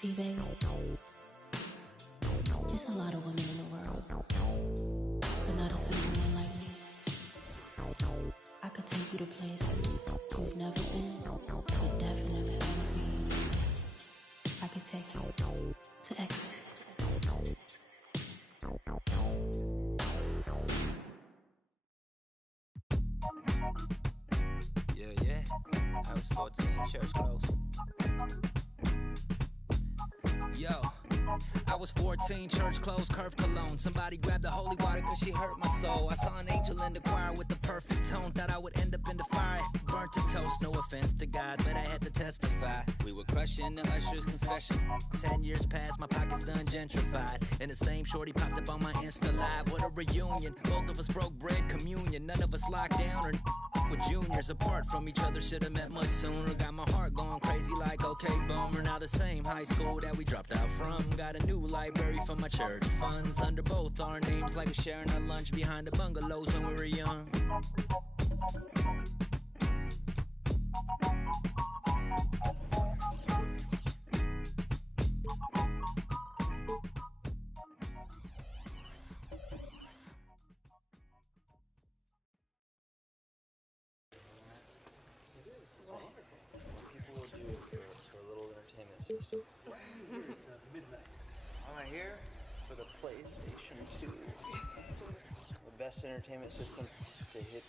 See, baby, there's a lot of women in the world, but not a single one like me. I could take you to places you've never been, but definitely wanna be. I could take you to ecstasy. Yeah. I was 14, church close. Yo, I was 14, church closed, curve cologne. Somebody grabbed the holy water cause she hurt my soul. I saw an angel in the choir with the perfect tone. Thought I would end up in the fire, burnt to toast. No offense to God, but I had to testify. We were crushing the usher's confessions. 10 years passed, my pockets done gentrified. And the same shorty popped up on my Insta Live. What a reunion, both of us broke bread communion. None of us locked down or with juniors apart from each other. Should've met much sooner. Got my heart going crazy like okay boomer. Now the same high school that we dropped out from. Got a new library for my charity funds. Under both our names like we're sharing our lunch behind the bungalows when we were young. PlayStation 2, the best entertainment system to hit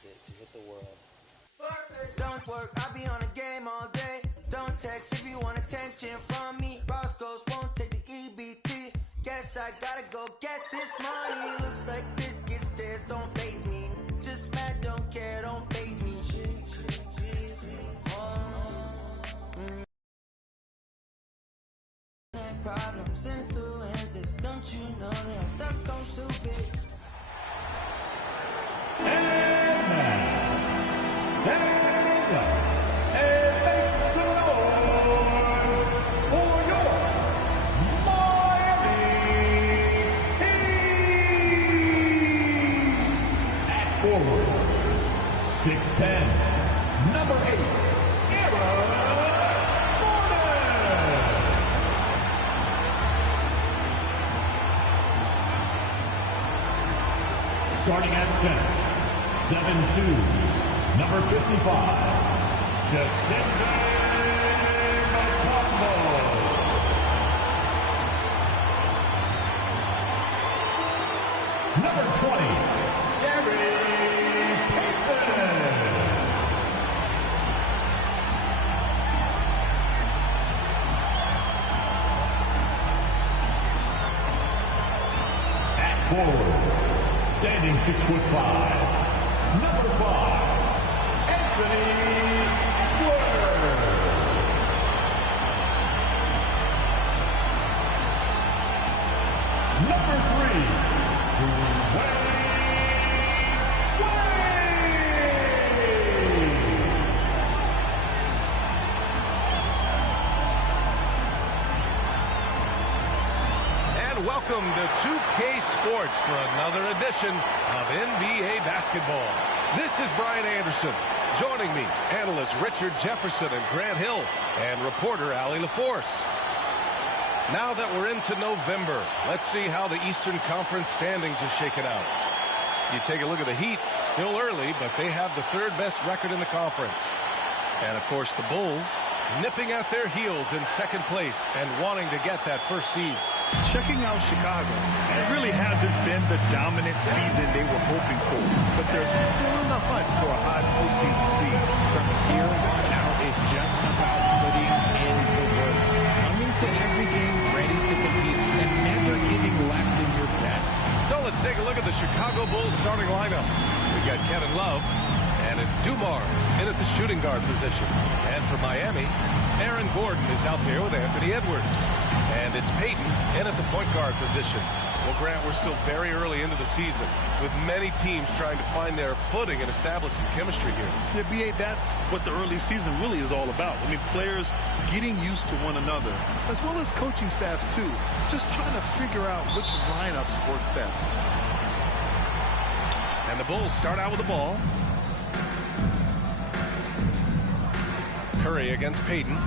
the world. Don't work, I'll be on a game all day. Don't text if you want attention from me. Roscoe's won't take the EBT. Guess I gotta go get this money. Looks like biscuit stairs don't faze me. Just mad, don't care, don't faze me. Problems, influences, don't you know that I'm stuck on stupid? AntMan, stand up and make some noise for your Miami Heat. At forward, 6'10", number 8, starting at center, 7'2", number 55, number 20, Gary Payton. At forward, standing 6'5", number 5, Anthony Edwards. Number 3, Dwyane Wade. And welcome to 2K Sports for another edition of NBA basketball. This is Brian Anderson. Joining me, analysts Richard Jefferson and Grant Hill, and reporter Allie LaForce. Now that we're into November, let's see how the Eastern Conference standings are shaken out. You take a look at the Heat, still early, but they have the third best record in the conference. And of course the Bulls nipping at their heels in second place and wanting to get that first seed. Checking out Chicago, it really hasn't been the dominant season they were hoping for, but they're still in the hunt for a high postseason seed. From here on out, it's just about putting in the work, coming to every game ready to compete, and never giving less than your best. So let's take a look at the Chicago Bulls starting lineup. We've got Kevin Love, and it's Dumars in at the shooting guard position. And for Miami, Aaron Gordon is out there with Anthony Edwards. And it's Payton in at the point guard position. Well, Grant, we're still very early into the season, with many teams trying to find their footing and establish some chemistry here. Yeah, B.A., that's what the early season really is all about. I mean, players getting used to one another, as well as coaching staffs, too. Just trying to figure out which lineups work best. And the Bulls start out with the ball. Curry against Payton.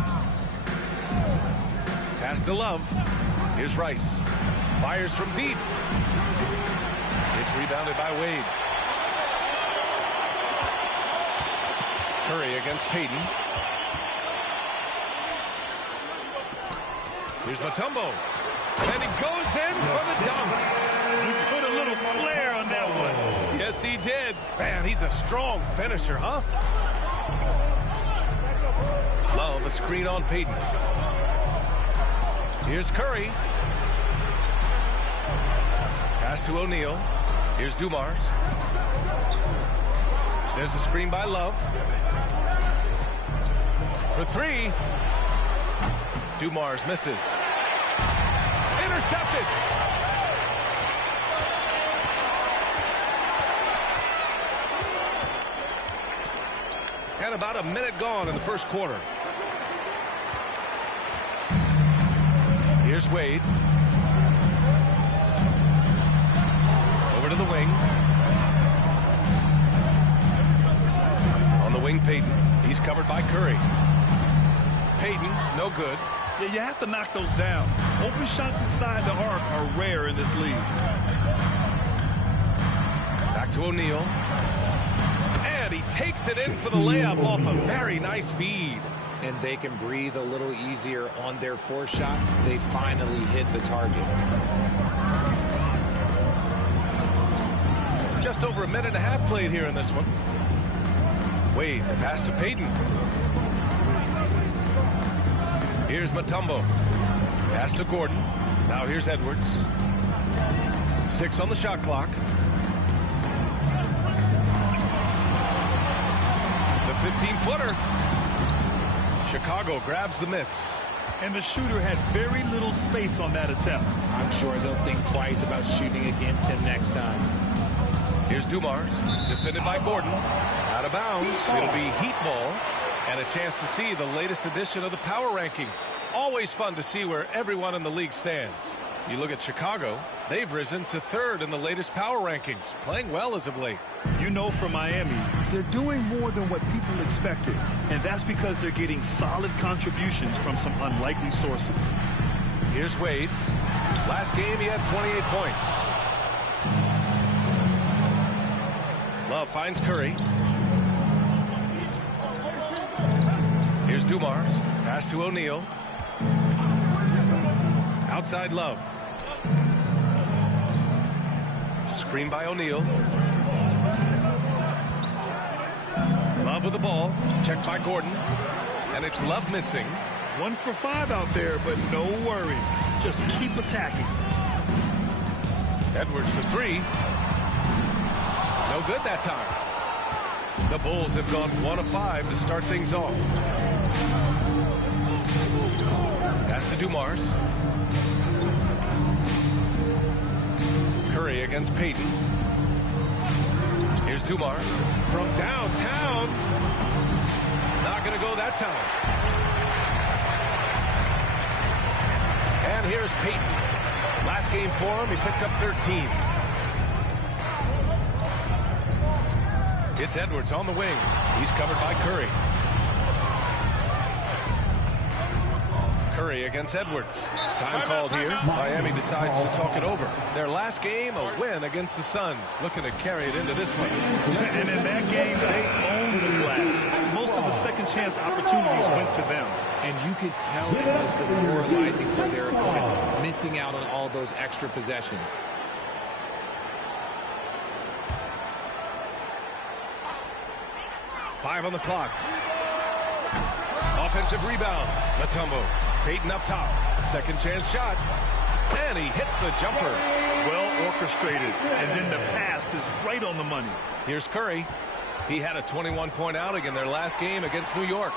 Pass to Love. Here's Rice. Fires from deep. It's rebounded by Wade. Curry against Payton. Here's Mutombo. And he goes in for the dunk. He put a little flair on that one. Yes, he did. Man, he's a strong finisher, huh? Love, a screen on Payton. Here's Curry. Pass to O'Neal. Here's Dumars. There's a screen by Love. For three. Dumars misses. Intercepted. And about a minute gone in the first quarter. Here's Wade. Over to the wing. On the wing, Payton. He's covered by Curry. Payton, no good. Yeah, you have to knock those down. Open shots inside the arc are rare in this league. Back to O'Neal. And he takes it in for the layup off a very nice feed. And they can breathe a little easier on their fourth shot. They finally hit the target. Just over a minute and a half played here in this one. Wade, pass to Payton. Here's Mutombo. Pass to Gordon. Now here's Edwards. 6 on the shot clock. The 15-footer. Chicago grabs the miss. And the shooter had very little space on that attempt. I'm sure they'll think twice about shooting against him next time. Here's Dumars. Defended by Gordon. Out of bounds. It'll be Heat ball. And a chance to see the latest edition of the power rankings. Always fun to see where everyone in the league stands. You look at Chicago, they've risen to 3rd in the latest power rankings, playing well as of late. You know, for Miami, they're doing more than what people expected. And that's because they're getting solid contributions from some unlikely sources. Here's Wade. Last game, he had 28 points. Love finds Curry. Here's Dumars. Pass to O'Neal. Outside Love. Screen by O'Neal. Love with the ball. Checked by Gordon. And it's Love missing. 1 for 5 out there, but no worries. Just keep attacking. Edwards for 3. No good that time. The Bulls have gone 1 of 5 to start things off. Pass to Dumars. Curry against Payton. Here's Dumars from downtown. Not going to go that time. And here's Payton. Last game for him, he picked up 13. It's Edwards on the wing. He's covered by Curry. Curry against Edwards. Time called here. Miami decides to talk it over. Their last game, a win against the Suns. Looking to carry it into this one. Yeah, and in that game, they owned the glass. Most of the second chance opportunities went to them. And you could tell it was demoralizing for their opponent, missing out on all those extra possessions. Five on the clock. Offensive rebound. Mutombo. Payton up top. Second chance shot. And he hits the jumper. Well orchestrated. And then the pass is right on the money. Here's Curry. He had a 21-point outing in their last game against New York.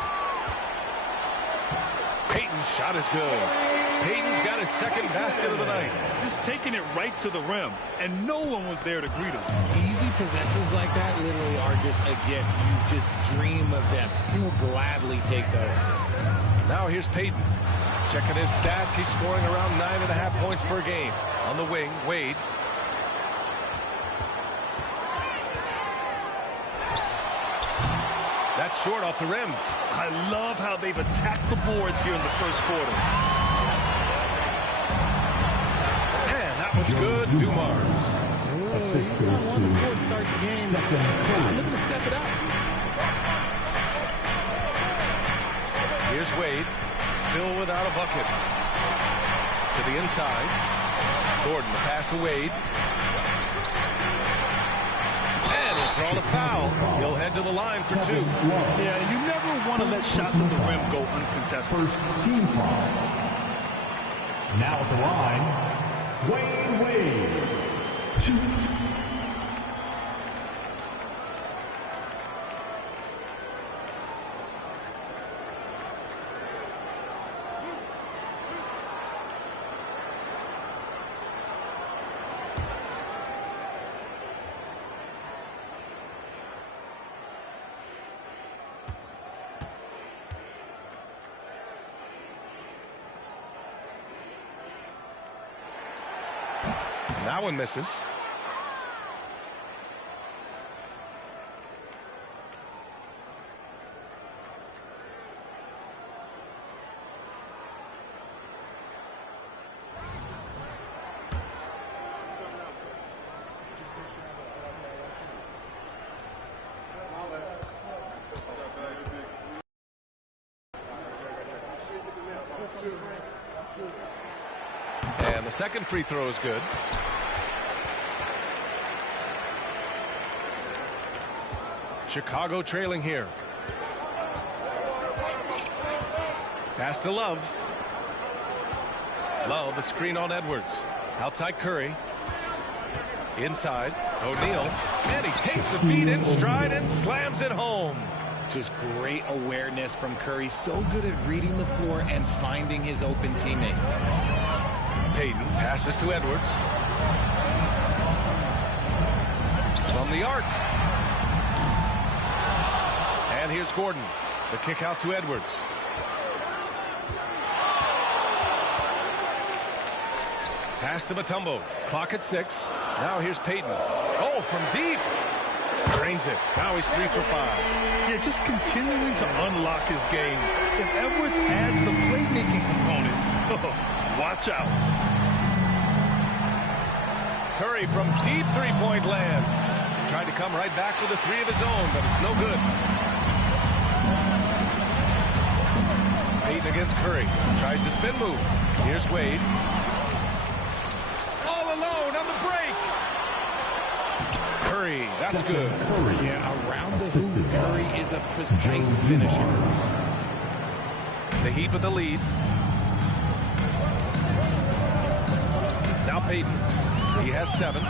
Payton's shot is good. Payton's got his second basket of the night. Just taking it right to the rim, and no one was there to greet him. Easy possessions like that literally are just a gift. You just dream of them. You'll gladly take those. Now here's Payton. Checking his stats, he's scoring around 9.5 points per game. On the wing, Wade. That's short off the rim. I love how they've attacked the boards here in the first quarter. It's good. Dumars. Assist goes to start the game. Looking to step it up. Here's Wade, still without a bucket. To the inside. Gordon, the pass to Wade. And he'll draw the foul. He'll head to the line for 2. Yeah, you never want to let shots at the rim go uncontested. First team foul. Now at the line, Dwyane Wade. 2. That one misses. And the second free throw is good. Chicago trailing here. Pass to Love. Love, a screen on Edwards. Outside Curry. Inside O'Neal. And he takes the feed in stride and slams it home. Just great awareness from Curry. So good at reading the floor and finding his open teammates. Payton passes to Edwards. From the arc. And here's Gordon. The kick out to Edwards. Pass to Mutombo. Clock at 6. Now here's Payton. Oh, from deep. Drains it. Now he's 3 for 5. Yeah, just continuing to unlock his game. If Edwards adds the playmaking component, watch out. Curry from deep three-point land. Tried to come right back with a 3 of his own, but it's no good. Payton against Curry. Tries the spin move. Here's Wade. All alone on the break. Curry, that's good. Yeah, around the hoop, Curry is a precise finisher. The Heat with the lead. Now Payton. He has 7.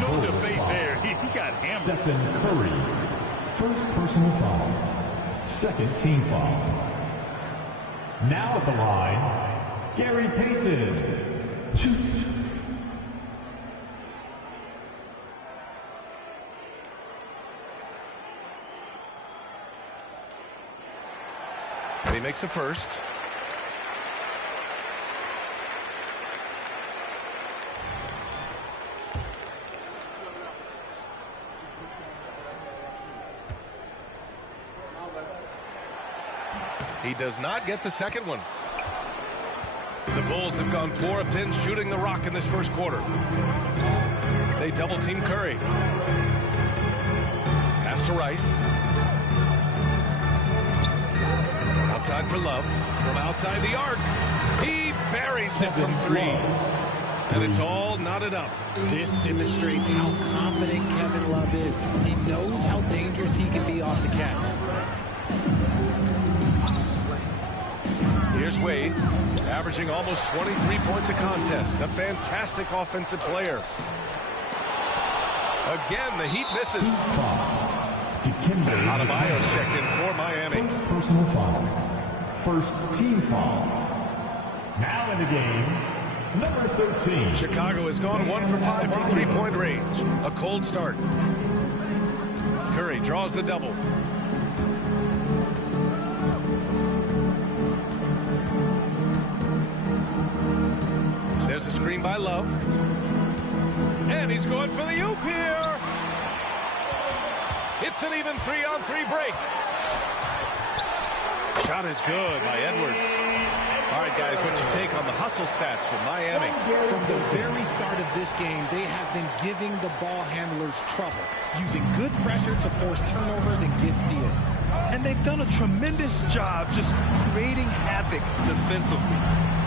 No debate there. He got hammered. Stephen Curry. First personal foul. Second team foul. Now at the line, Gary Payton. 2. And he makes the first. He does not get the second one. The Bulls have gone 4 of 10 shooting the rock in this first quarter. They double team Curry. Pass to Rice. Outside for Love. From outside the arc. He buries it from 3. And it's all knotted up. This demonstrates how confident Kevin Love is. He knows how dangerous he can be off the catch. Here's Wade, averaging almost 23 points a contest. A fantastic offensive player. Again, the Heat misses. Adebayo's checked in for Miami. First personal foul. First team foul. Now in the game, number 13. Chicago has gone 1 for 5 from three-point range. A cold start. Curry draws the double. There's a screen by Love. And he's going for the oop here. It's an even 3-on-3 break. Shot is good by Edwards. All right, guys, what's your take on the hustle stats for Miami? From the very start of this game, they have been giving the ball handlers trouble, using good pressure to force turnovers and get steals. And they've done a tremendous job just creating havoc defensively.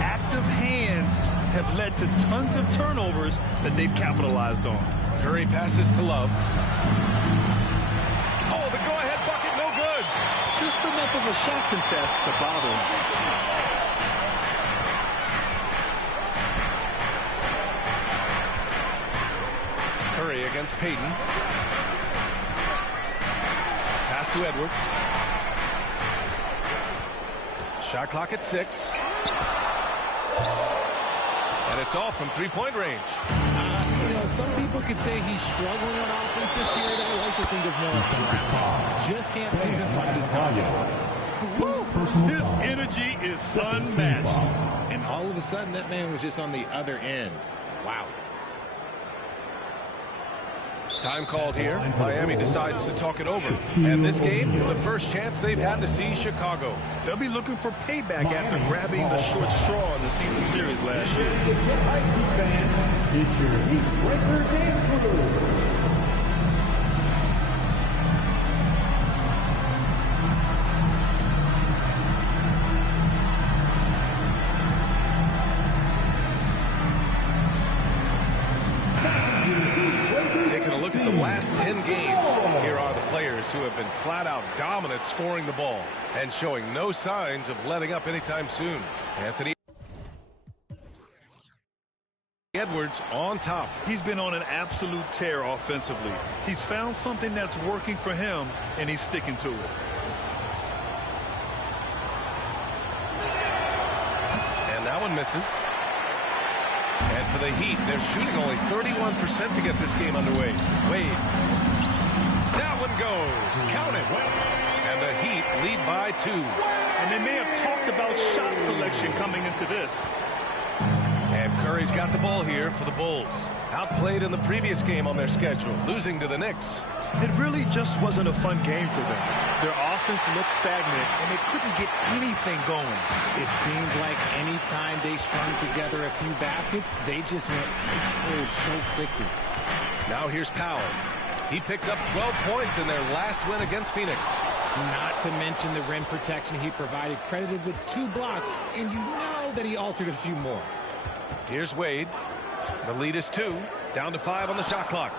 Active hands have led to tons of turnovers that they've capitalized on. Curry passes to Love. Oh, the go-ahead bucket, no good. Just enough of a shot contest to bother him. Curry against Payton. Pass to Edwards. Shot clock at 6. And it's off from three-point range. You know, some people could say he's struggling on offense this period. I like to think of more of just can't seem to find his confidence. His energy is unmatched. And all of a sudden, that man was just on the other end. Wow. Time called here. Miami decides to talk it over. And this game, the first chance they've had to see Chicago. They'll be looking for payback after grabbing the short straw in the season series last year. It's your Heat Breaker Dance Crew. Last 10 games, here are the players who have been flat-out dominant scoring the ball and showing no signs of letting up anytime soon. Anthony Edwards on top. He's been on an absolute tear offensively. He's found something that's working for him, and he's sticking to it. And that one misses. And for the Heat, they're shooting only 31% to get this game underway. Wade. That one goes. Count it. And the Heat lead by 2. And they may have talked about shot selection coming into this. And Curry's got the ball here for the Bulls. Outplayed in the previous game on their schedule, losing to the Knicks. It really just wasn't a fun game for them. Their offense looked stagnant, and they couldn't get anything going. It seemed like any time they strung together a few baskets, they just went ice cold so quickly. Now here's Powell. He picked up 12 points in their last win against Phoenix. Not to mention the rim protection he provided, credited with 2 blocks, and you know that he altered a few more. Here's Wade. The lead is 2, down to 5 on the shot clock.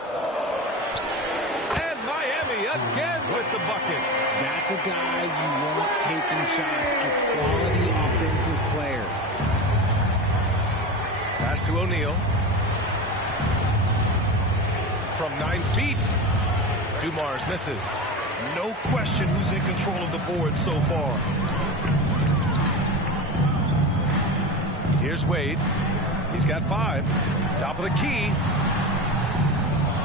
And Miami again with the bucket. That's a guy you want taking shots, a quality offensive player. Pass to O'Neal. From 9 feet. Dumars misses. No question who's in control of the board so far. Here's Wade. He's got 5. Top of the key.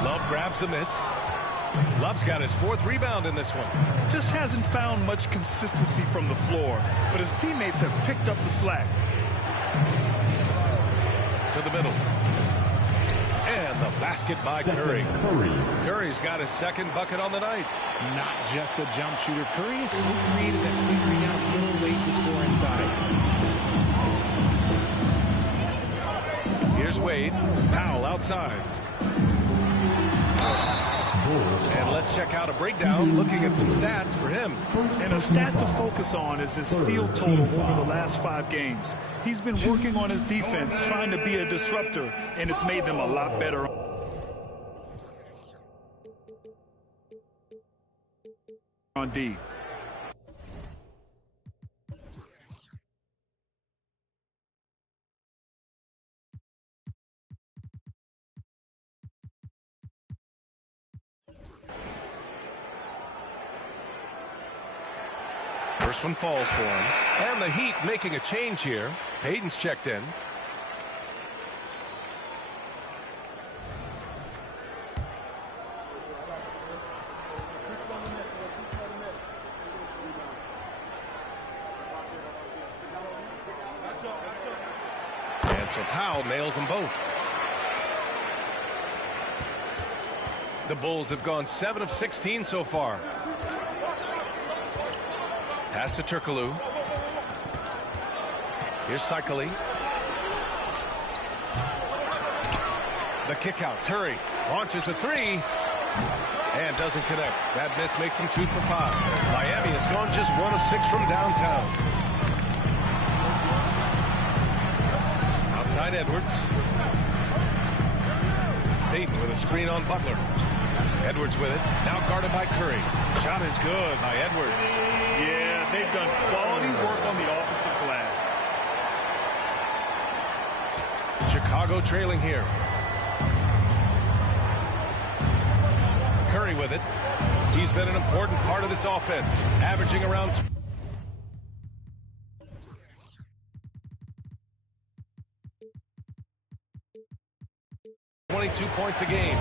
Love grabs the miss. Love's got his 4th rebound in this one. Just hasn't found much consistency from the floor, but his teammates have picked up the slack. To the middle. And the basket by Curry. Curry's got his 2nd bucket on the night. Not just a jump shooter. Curry is so creative at figuring out little ways to score inside. Here's Wade. Powell outside. And let's check out a breakdown looking at some stats for him. And a stat to focus on is his steal total over the last 5 games. He's been working on his defense, trying to be a disruptor, and it's made them a lot better on D. First one falls for him. And the Heat making a change here. Payton's checked in. And so Powell nails them both. The Bulls have gone 7 of 16 so far. Pass to Turkoglu. Here's Cycling. The kick out. Curry launches a three and doesn't connect. That miss makes him 2 for 5. Miami has gone just 1 of 6 from downtown. Outside Edwards. Payton with a screen on Butler. Edwards with it. Now guarded by Curry. Shot is good by Edwards. Yeah, they've done quality work on the offensive glass. Chicago trailing here. Curry with it. He's been an important part of this offense, averaging around 22 points a game.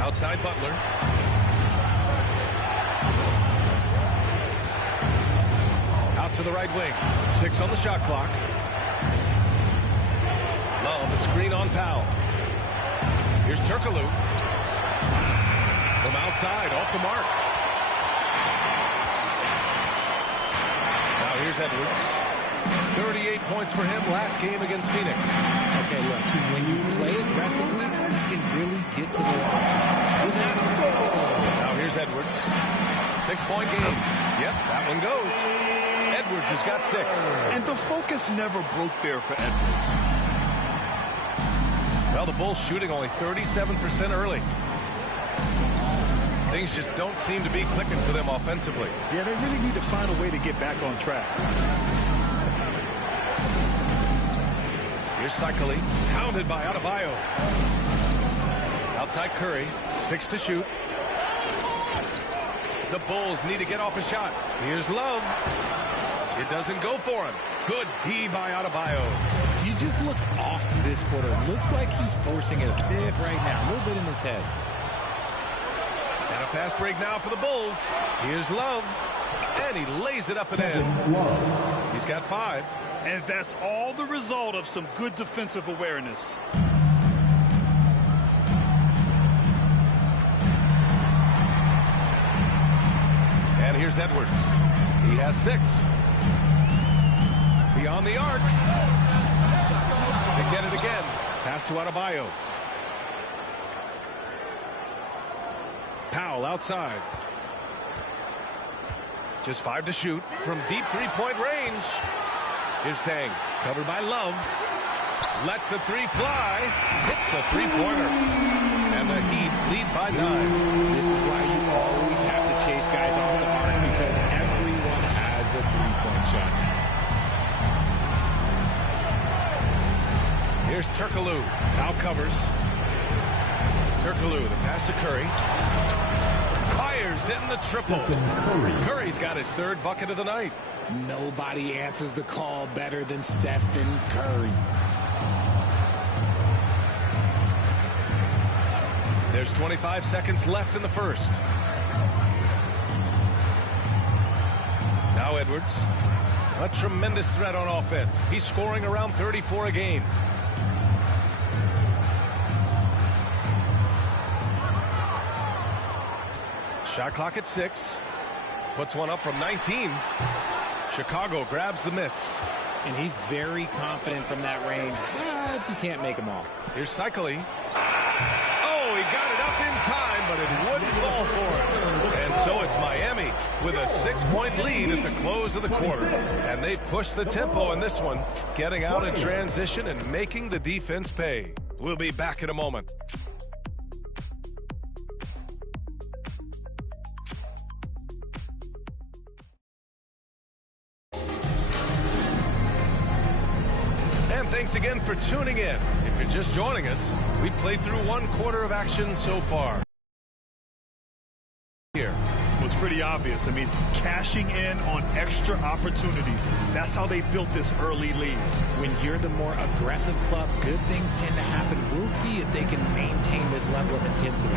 Outside Butler. Out to the right wing. 6 on the shot clock. Love, a screen on Powell. Here's Turkoglu. From outside, off the mark. Now here's Edwards. 38 points for him last game against Phoenix. Okay, look, when you play aggressively, you can really get to the line. Just ask him. Now here's Edwards. 6-point game. Yep, that one goes. Edwards has got 6. And the focus never broke there for Edwards. Well, the Bulls shooting only 37% early. Things just don't seem to be clicking for them offensively. Yeah, they really need to find a way to get back on track. Here's Cycling, pounded by Adebayo. Outside Curry, 6 to shoot. The Bulls need to get off a shot. Here's Love. It doesn't go for him. Good D by Adebayo. He just looks off this quarter. Looks like he's forcing it a bit right now, a little bit in his head. And a fast break now for the Bulls. Here's Love. And he lays it up and in. He's got 5. And that's all the result of some good defensive awareness. And here's Edwards. He has 6. Beyond the arc. They get it again. Pass to Adebayo. Powell outside. Just 5 to shoot from deep 3-point range. Here's Tang, covered by Love. Lets the 3 fly. Hits the 3-pointer. And the Heat lead by 9. This is why you always have to chase guys off the arc, because everyone has a 3-point shot. Here's Turkoglu. Now covers. Turkoglu, the pass to Curry. Fires in the triple. Curry's got his 3rd bucket of the night. Nobody answers the call better than Stephen Curry. There's 25 seconds left in the first. Now Edwards. A tremendous threat on offense. He's scoring around 34 a game. Shot clock at 6. Puts one up from 19. Chicago grabs the miss. And he's very confident from that range, but you can't make them all. Here's Cycling. Oh, he got it up in time, but it wouldn't fall for him. And so it's Miami with a 6-point lead at the close of the quarter. And they push the tempo in this one, getting out in transition and making the defense pay. We'll be back in a moment. Thanks again for tuning in. If you're just joining us, we played through 1 quarter of action so far. Here. It was pretty obvious. I mean, cashing in on extra opportunities. That's how they built this early lead. When you're the more aggressive club, good things tend to happen. We'll see if they can maintain this level of intensity.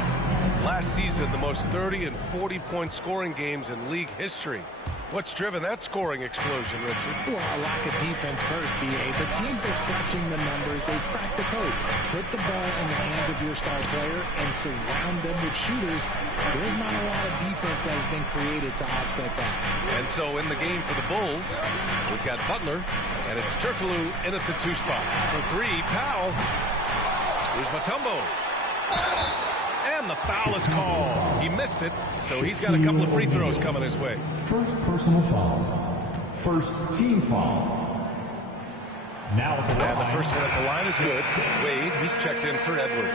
Last season, the most 30 and 40-point scoring games in league history. What's driven that scoring explosion, Richard? Well, a lack of defense first, B.A., but teams are clutching the numbers. They've cracked the code. Put the ball in the hands of your star player and surround them with shooters. There's not a lot of defense that has been created to offset that. And so in the game for the Bulls, we've got Butler, and it's Turkoglu in at the 2 spot. For 3, Powell. Here's Mutombo. And the foul is called. He missed it, so he's got a couple of free throws coming his way. First personal foul. First team foul. Now at the line. And the first one at the line is good. Wade, he's checked in for Edwards.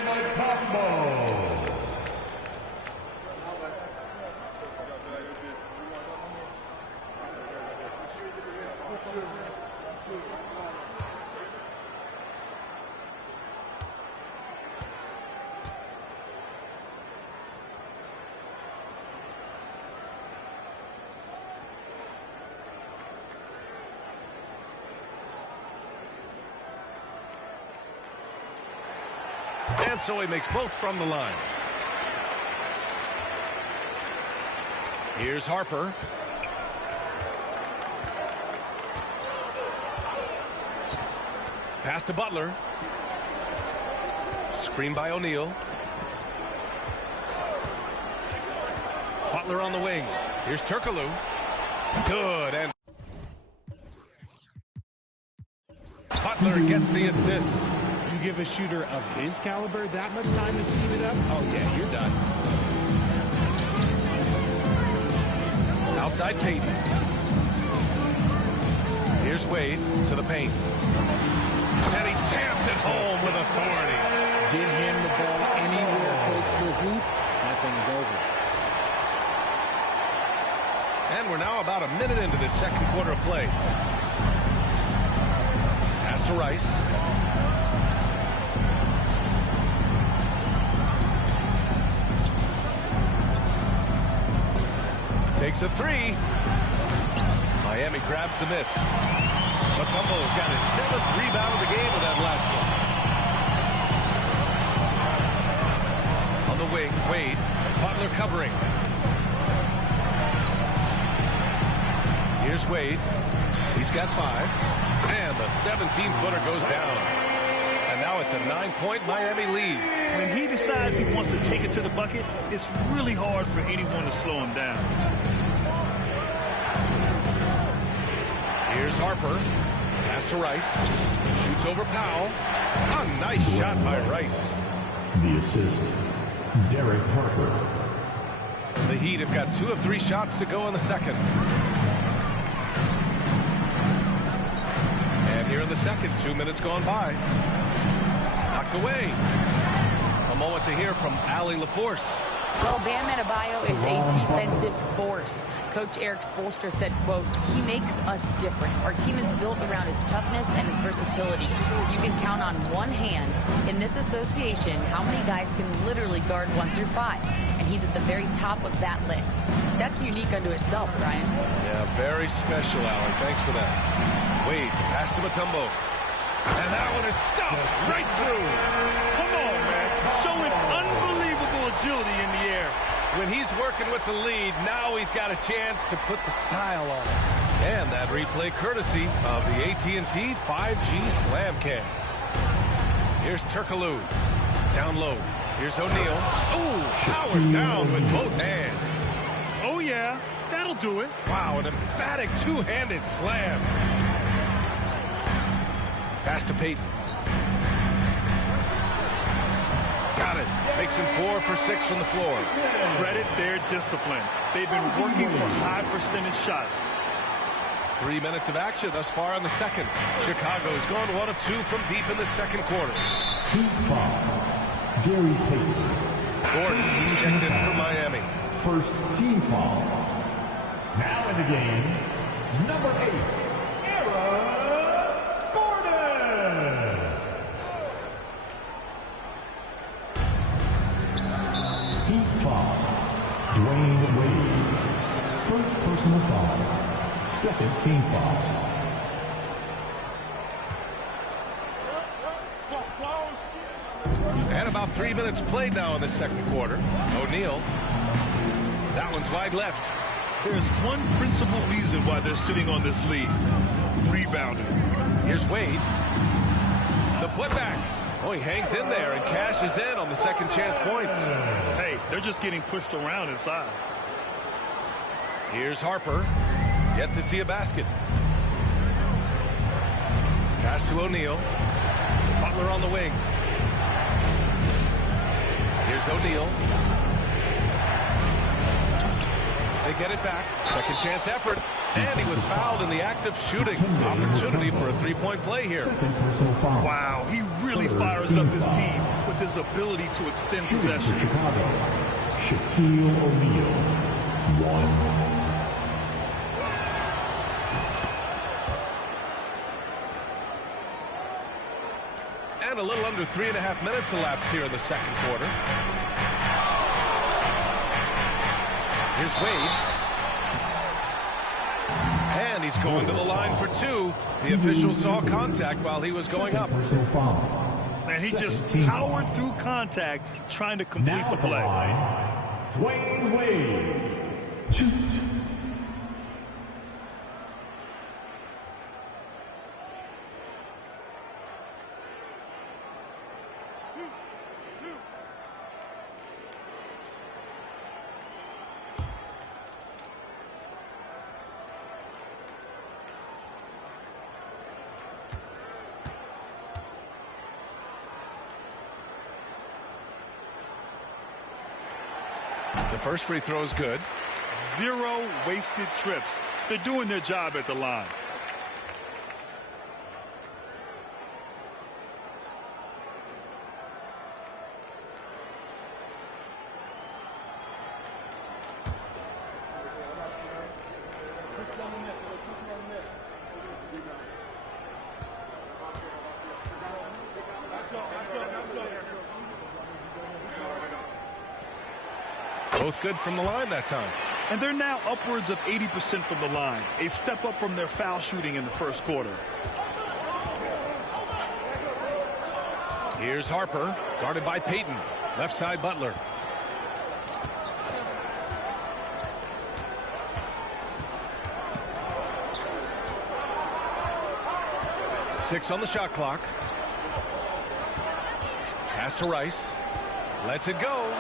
And so he makes both from the line. Here's Harper. Pass to Butler. Screen by O'Neal. Butler on the wing. Here's Turkoglu. Good. And Butler gets the assist. You give a shooter of his caliber that much time to seed it up, oh yeah, you're done. Outside Payton. Here's Wade to the paint. And he taps it home with authority. Get him the ball anywhere close to the hoop, that thing is over. And we're now about a minute into this second quarter of play. Pass to Rice. Takes a 3. Miami grabs the miss. Mutombo's got his 7th rebound of the game with that last one. On the wing, Wade. Butler covering. Here's Wade. He's got 5. And the 17-footer goes down. And now it's a 9-point Miami lead. When he decides he wants to take it to the bucket, it's really hard for anyone to slow him down. Here's Harper. Pass to Rice. Shoots over Powell. A nice shot by Rice. The assist, Derek Harper. The Heat have got 2 of 3 shots to go in the second. And here in the second, 2 minutes gone by. Knocked away. A moment to hear from Allie LaForce. Well, Bam Adebayo is a defensive force. Coach Eric Spoelstra said, quote, "He makes us different. Our team is built around his toughness and his versatility. You can count on one hand. In this association, how many guys can literally guard 1 through 5? And he's at the very top of that list. That's unique unto itself, Ryan." Yeah, very special, Allie. Thanks for that. Wade, pass to Mutombo. And that one is stuffed right through. Come on, man. Showing unbelievable agility in the air. When he's working with the lead, now he's got a chance to put the style on it. And that replay courtesy of the AT&T 5G Slam Cam. Here's Turkoglu. Down low. Here's O'Neal. Ooh, powered down with both hands. Oh, yeah. That'll do it. Wow, an emphatic two-handed slam. Pass to Payton. Got it. Makes him 4 for 6 from the floor. Credit their discipline. They've been working for high percentage shots. 3 minutes of action thus far in the second. Chicago's gone 1 of 2 from deep in the second quarter. Heat foul, Gary Payton. Gordon, he's checked in for Miami. First team foul. Now in the game, number 8, Gordon. Heat foul, Dwyane Wade. First personal foul. Second team foul. And about 3 minutes played now in the second quarter. O'Neal. That one's wide left. There's one principal reason why they're sitting on this lead. Rebounding. Here's Wade. The putback. Oh, he hangs in there and cashes in on the second chance points. Hey, they're just getting pushed around inside. Here's Harper. Yet to see a basket. Pass to O'Neal. Butler on the wing. Here's O'Neal. They get it back. Second chance effort. And he was fouled in the act of shooting. Opportunity for a three-point play here. Wow, he really fires up his team with his ability to extend possession. Shaquille O'Neal, 1. And a little under 3.5 minutes elapsed here in the second quarter. Here's Wade. And he's going to the line for 2. The official saw contact while he was going up. And he just powered through contact trying to complete the play. Dwyane Wade. 2. The first free throw is good. 0 wasted trips. They're doing their job at the line. Both good from the line that time. And they're now upwards of 80% from the line. A step up from their foul shooting in the first quarter. Here's Harper, guarded by Payton. Left side, Butler. Six on the shot clock. Pass to Rice. Lets it go.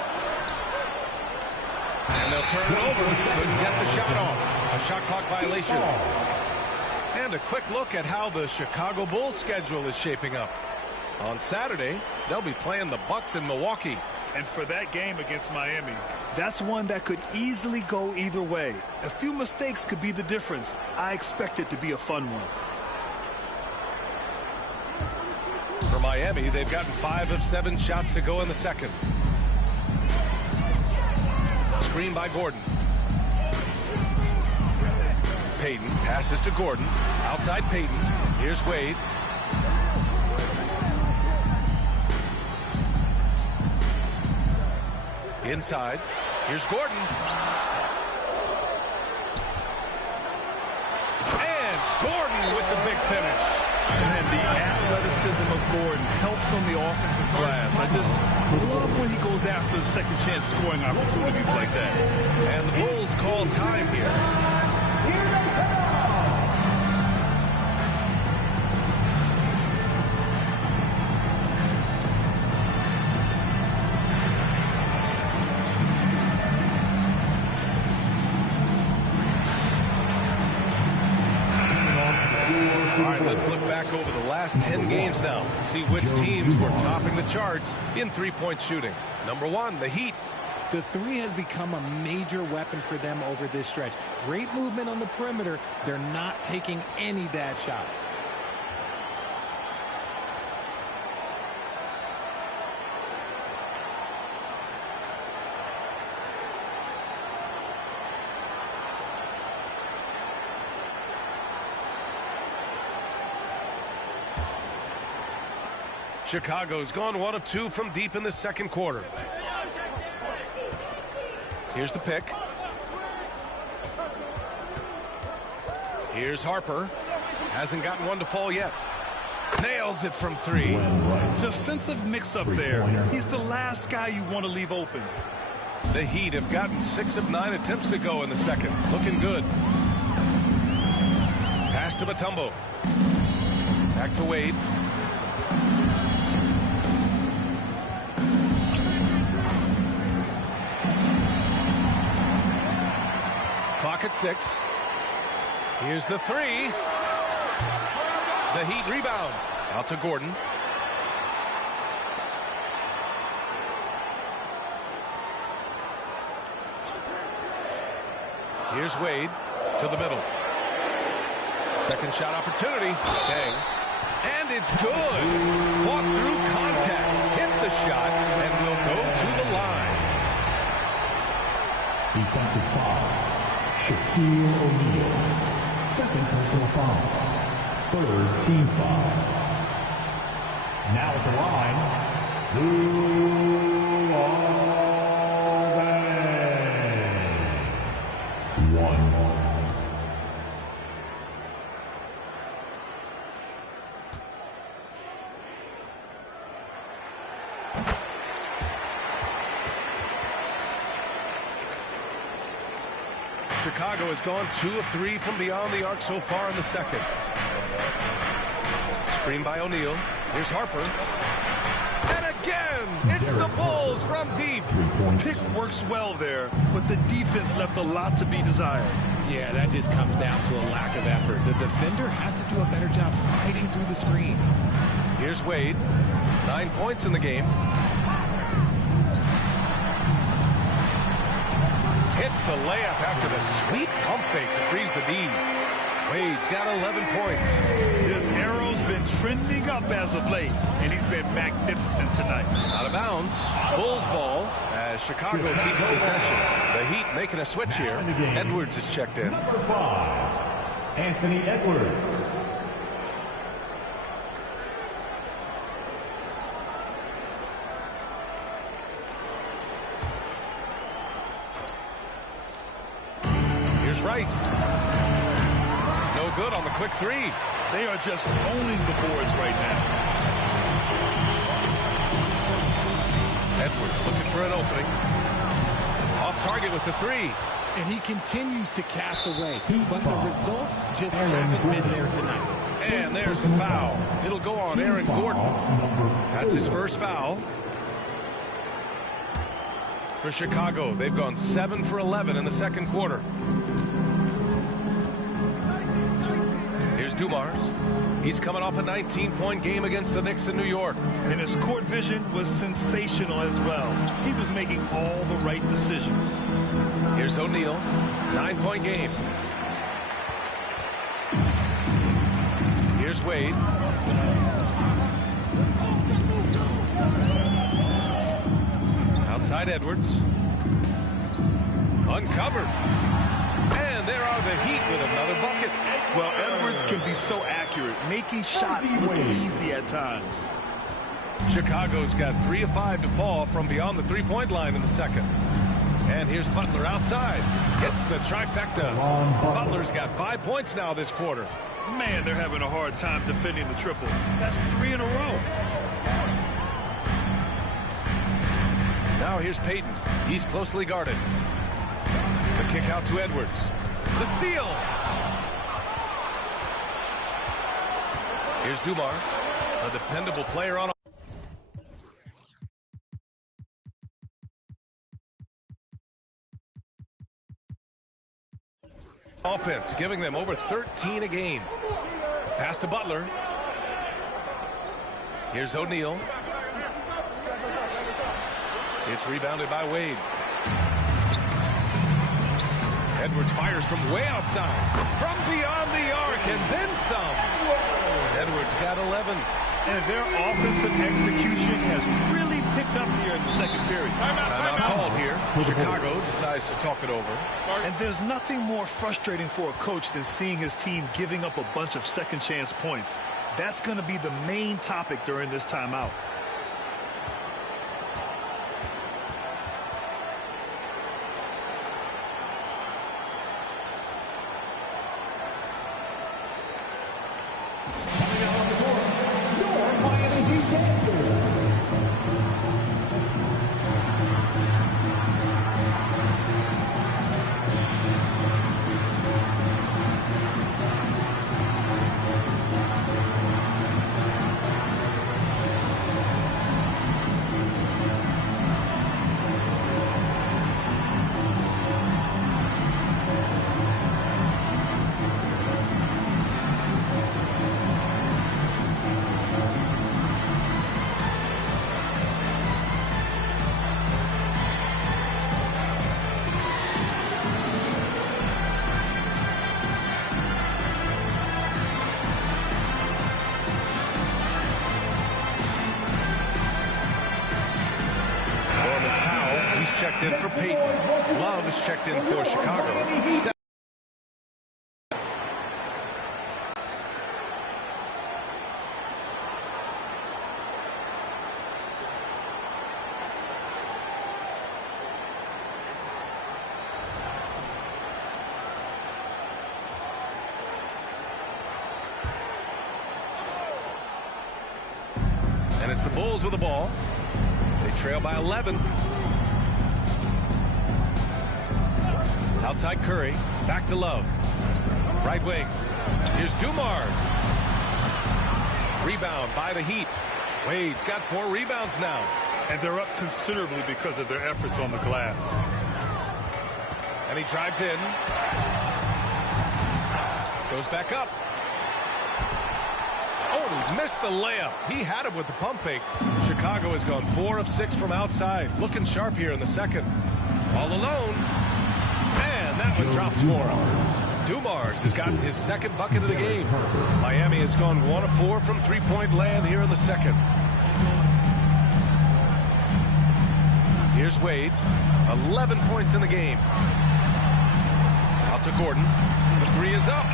And they'll turn it over. Couldn't get the shot off. A shot clock violation. And a quick look at how the Chicago Bulls schedule is shaping up. On Saturday, they'll be playing the Bucks in Milwaukee. And for that game against Miami, that's one that could easily go either way. A few mistakes could be the difference. I expect it to be a fun one. For Miami, they've gotten 5 of 7 shots to go in the second. Screen by Gordon. Payton passes to Gordon. Outside Payton. Here's Wade. Inside. Here's Gordon. And Gordon with the big finish. And the athleticism of Gordon helps on the offensive glass. I just love when he goes after second chance scoring opportunities like that. And the Bulls call time here. Let's look back over the last 10 games now. See which teams were topping the charts in three-point shooting. Number 1, the Heat. The 3 has become a major weapon for them over this stretch. Great movement on the perimeter. They're not taking any bad shots. Chicago's gone 1 of 2 from deep in the second quarter. Here's the pick. Here's Harper. Hasn't gotten one to fall yet. Nails it from 3. Defensive mix-up there. He's the last guy you want to leave open. The Heat have gotten 6 of 9 attempts to go in the second. Looking good. Pass to Mutombo. Back to Wade. Clock at 6. Here's the 3. The Heat rebound. Out to Gordon. Here's Wade to the middle. Second shot opportunity. Dang. And it's good. Fought through contact. Hit the shot and will go to the line. Defensive foul. Shaquille O'Neal. Second personal foul. Third team foul. Now at the line, One. Chicago has gone 2 of 3 from beyond the arc so far in the second. Screen by O'Neal. Here's Harper. And again, it's the Bulls from deep. Pick works well there, but the defense left a lot to be desired. Yeah, that just comes down to a lack of effort. The defender has to do a better job fighting through the screen. Here's Wade. 9 points in the game. Hits the layup after the sweet pump fake to freeze the D. Wade's got 11 points. This arrow's been trending up as of late, and he's been magnificent tonight. Out of bounds. Bulls ball as Chicago keeps possession. The Heat making a switch here. Edwards is checked in. Number 5, Anthony Edwards. Here's Rice. No good on the quick 3. They are just owning the boards right now. Edwards looking for an opening. Off target with the 3. And he continues to cast away, but the results just haven't been there tonight. And there's the foul. It'll go on Aaron Gordon. That's his first foul. For Chicago, they've gone 7 for 11 in the second quarter. Here's Dumars. He's coming off a 19-point game against the Knicks in New York. And his court vision was sensational as well. He was making all the right decisions. Here's O'Neal. 9-point game. Here's Wade. Outside Edwards. Uncovered. And there are the Heat with another bucket. Well, Edwards can be so accurate, making shots look easy at times. Chicago's got 3 of 5 to fall from beyond the three-point line in the second. And here's Butler outside. Hits the trifecta. Butler's got 5 points now this quarter. Man, they're having a hard time defending the triple. That's 3 in a row. Now here's Payton. He's closely guarded. The kick out to Edwards. The steal. Here's Dumars, a dependable player on offense, giving them over 13 a game. Pass to Butler. Here's O'Neal. It's rebounded by Wade. Edwards fires from way outside. From beyond the arc, and then some. Edwards got 11. And their offensive execution has really picked up here in the second period. Timeout called here. Chicago decides to talk it over. And there's nothing more frustrating for a coach than seeing his team giving up a bunch of second chance points. That's going to be the main topic during this timeout. checked in for Payton. Love is checked in for Chicago. And it's the Bulls with the ball. They trail by 11. Outside Curry. Back to Love. Right wing. Here's Dumars. Rebound by the Heat. Wade's got 4 rebounds now. And they're up considerably because of their efforts on the glass. And he drives in. Goes back up. Oh, he missed the layup. He had him with the pump fake. Chicago has gone 4 of 6 from outside. Looking sharp here in the second. All alone. And that one drops for him. Dumars has gotten his second bucket of the game. Miami has gone 1 of 4 from three-point land here in the second. Here's Wade. 11 points in the game. Out to Gordon. The 3 is up.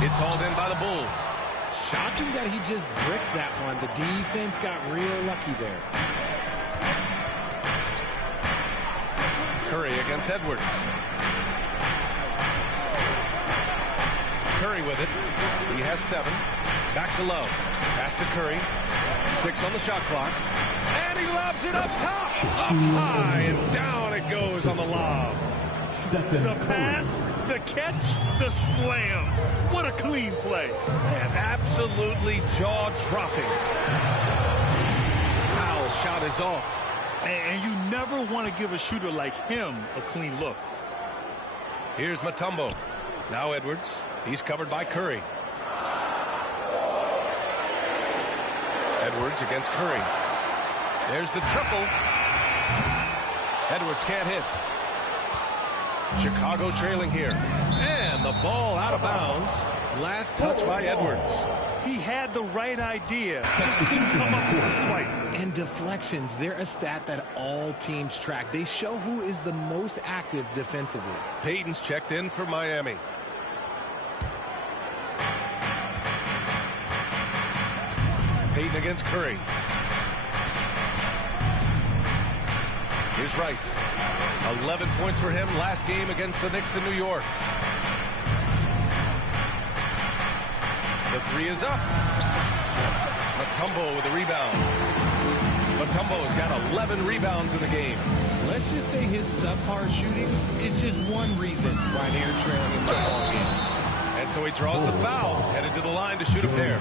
It's hauled in by the Bulls. Shocking that he just bricked that one. The defense got real lucky there. Curry against Edwards. Curry with it. He has 7. Back to Love. Pass to Curry. 6 on the shot clock. And he lobs it up top. Up high and down it goes on the lob. The pass, the catch, the slam. What a clean play. And absolutely jaw-dropping. Foul shot is off. And you never want to give a shooter like him a clean look. Here's Mutombo. Now Edwards. He's covered by Curry. Edwards against Curry. There's the triple. Edwards can't hit. Chicago trailing here. And the ball out of bounds. Last touch by Edwards. He had the right idea. Just couldn't come up with a swipe. And deflections, they're a stat that all teams track. They show who is the most active defensively. Payton's checked in for Miami. Payton against Curry. Here's Rice. 11 points for him last game against the Knicks in New York. The 3 is up. Mutombo with the rebound. Mutombo's got 11 rebounds in the game. Let's just say his subpar shooting is just one reason why they're trailing in this ball game. And so he draws the foul, headed to the line to shoot a pair.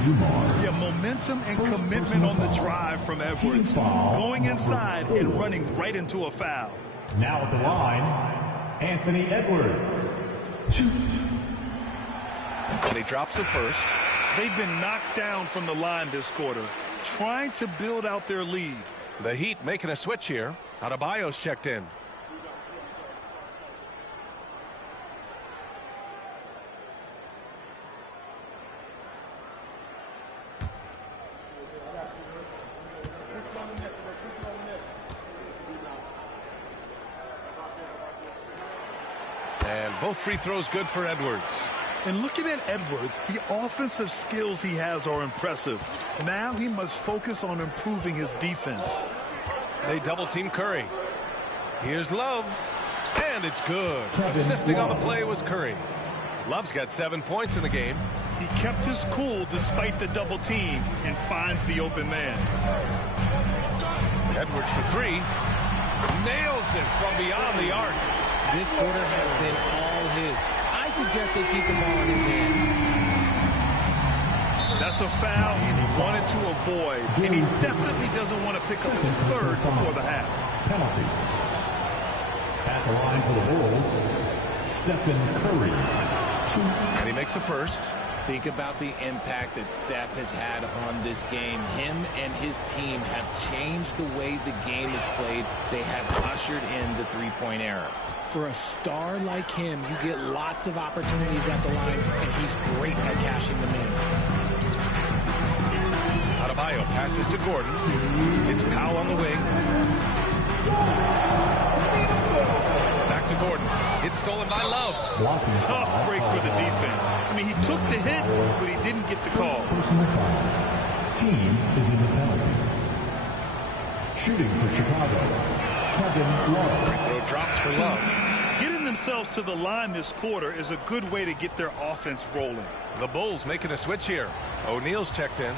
Yeah, momentum and commitment on the drive from Edwards. Going inside and running right into a foul. Now at the line, Anthony Edwards. And he drops it first. They've been knocked down from the line this quarter, trying to build out their lead. The Heat making a switch here. Adebayo's checked in. And both free throws good for Edwards. And looking at Edwards, the offensive skills he has are impressive. Now he must focus on improving his defense. They double team Curry. Here's Love. And it's good. Assisting on the play was Curry. Love's got 7 points in the game. He kept his cool despite the double team and finds the open man. Edwards for 3. Nails it from beyond the arc. This quarter has been all his. I suggest they keep the ball in his hands. That's a foul he wanted to avoid, and he definitely doesn't want to pick up his 3rd before the half. Penalty. At the line for the Bulls, Stephen Curry. And he makes a first. Think about the impact that Steph has had on this game. Him and his team have changed the way the game is played. They have ushered in the three-point era. For a star like him, you get lots of opportunities at the line, and he's great at cashing them in. Adebayo passes to Gordon. It's Powell on the wing. Back to Gordon. It's stolen by Love. Tough break for the defense. I mean, he took the hit, but he didn't get the call. Personal foul. Team is in the penalty. Shooting for Chicago, Kevin Love. Free throw drops for Love. Getting themselves to the line this quarter is a good way to get their offense rolling. The Bulls making a switch here. O'Neal's checked in.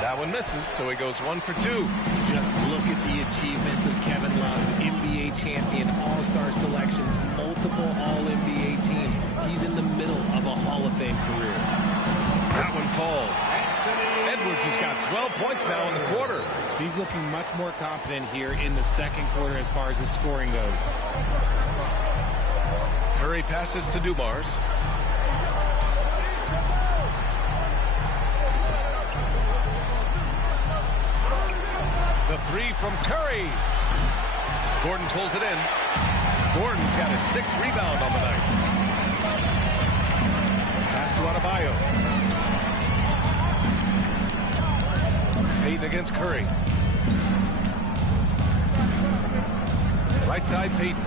That one misses, so he goes 1 for 2. Just look at the achievements of Kevin Love, NBA champion, all-star selections, multiple all-NBA teams. He's in the middle of a Hall of Fame career. That one falls. Edwards has got 12 points now in the quarter. He's looking much more confident here in the second quarter as far as his scoring goes. Curry passes to Dumars. The three from Curry. Gordon pulls it in. Gordon's got his 6th rebound on the night. Pass to Adebayo. Payton against Curry. Right side, Payton.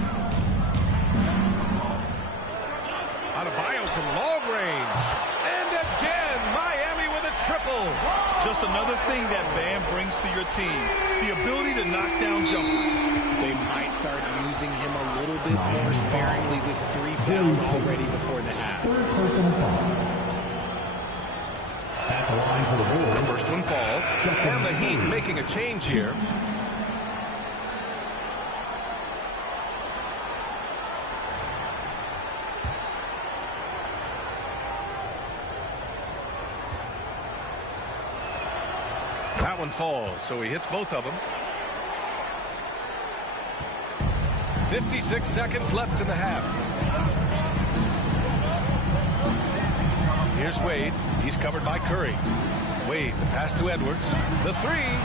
Adebayo from long range. And again, Miami with a triple. Just another thing that Bam brings to your team, the ability to knock down jumpers. They might start using him a little bit more sparingly with 3 fouls already before the half. Third personal foul. At the line for the Bulls. First one falls. And the Heat making a change here. That one falls, so he hits both of them. 56 seconds left in the half. Here's Wade. He's covered by Curry. Wade, the pass to Edwards. The three.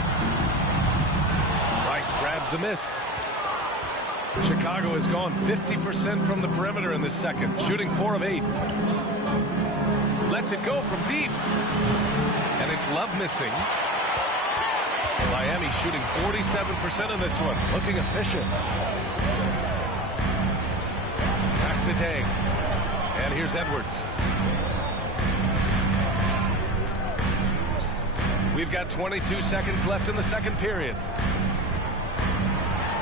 Rice grabs the miss. Chicago has gone 50% from the perimeter in this second, shooting 4 of 8. Lets it go from deep. And it's Love missing. Miami shooting 47% in this one, looking efficient. Pass to Dang. And here's Edwards. We've got 22 seconds left in the second period.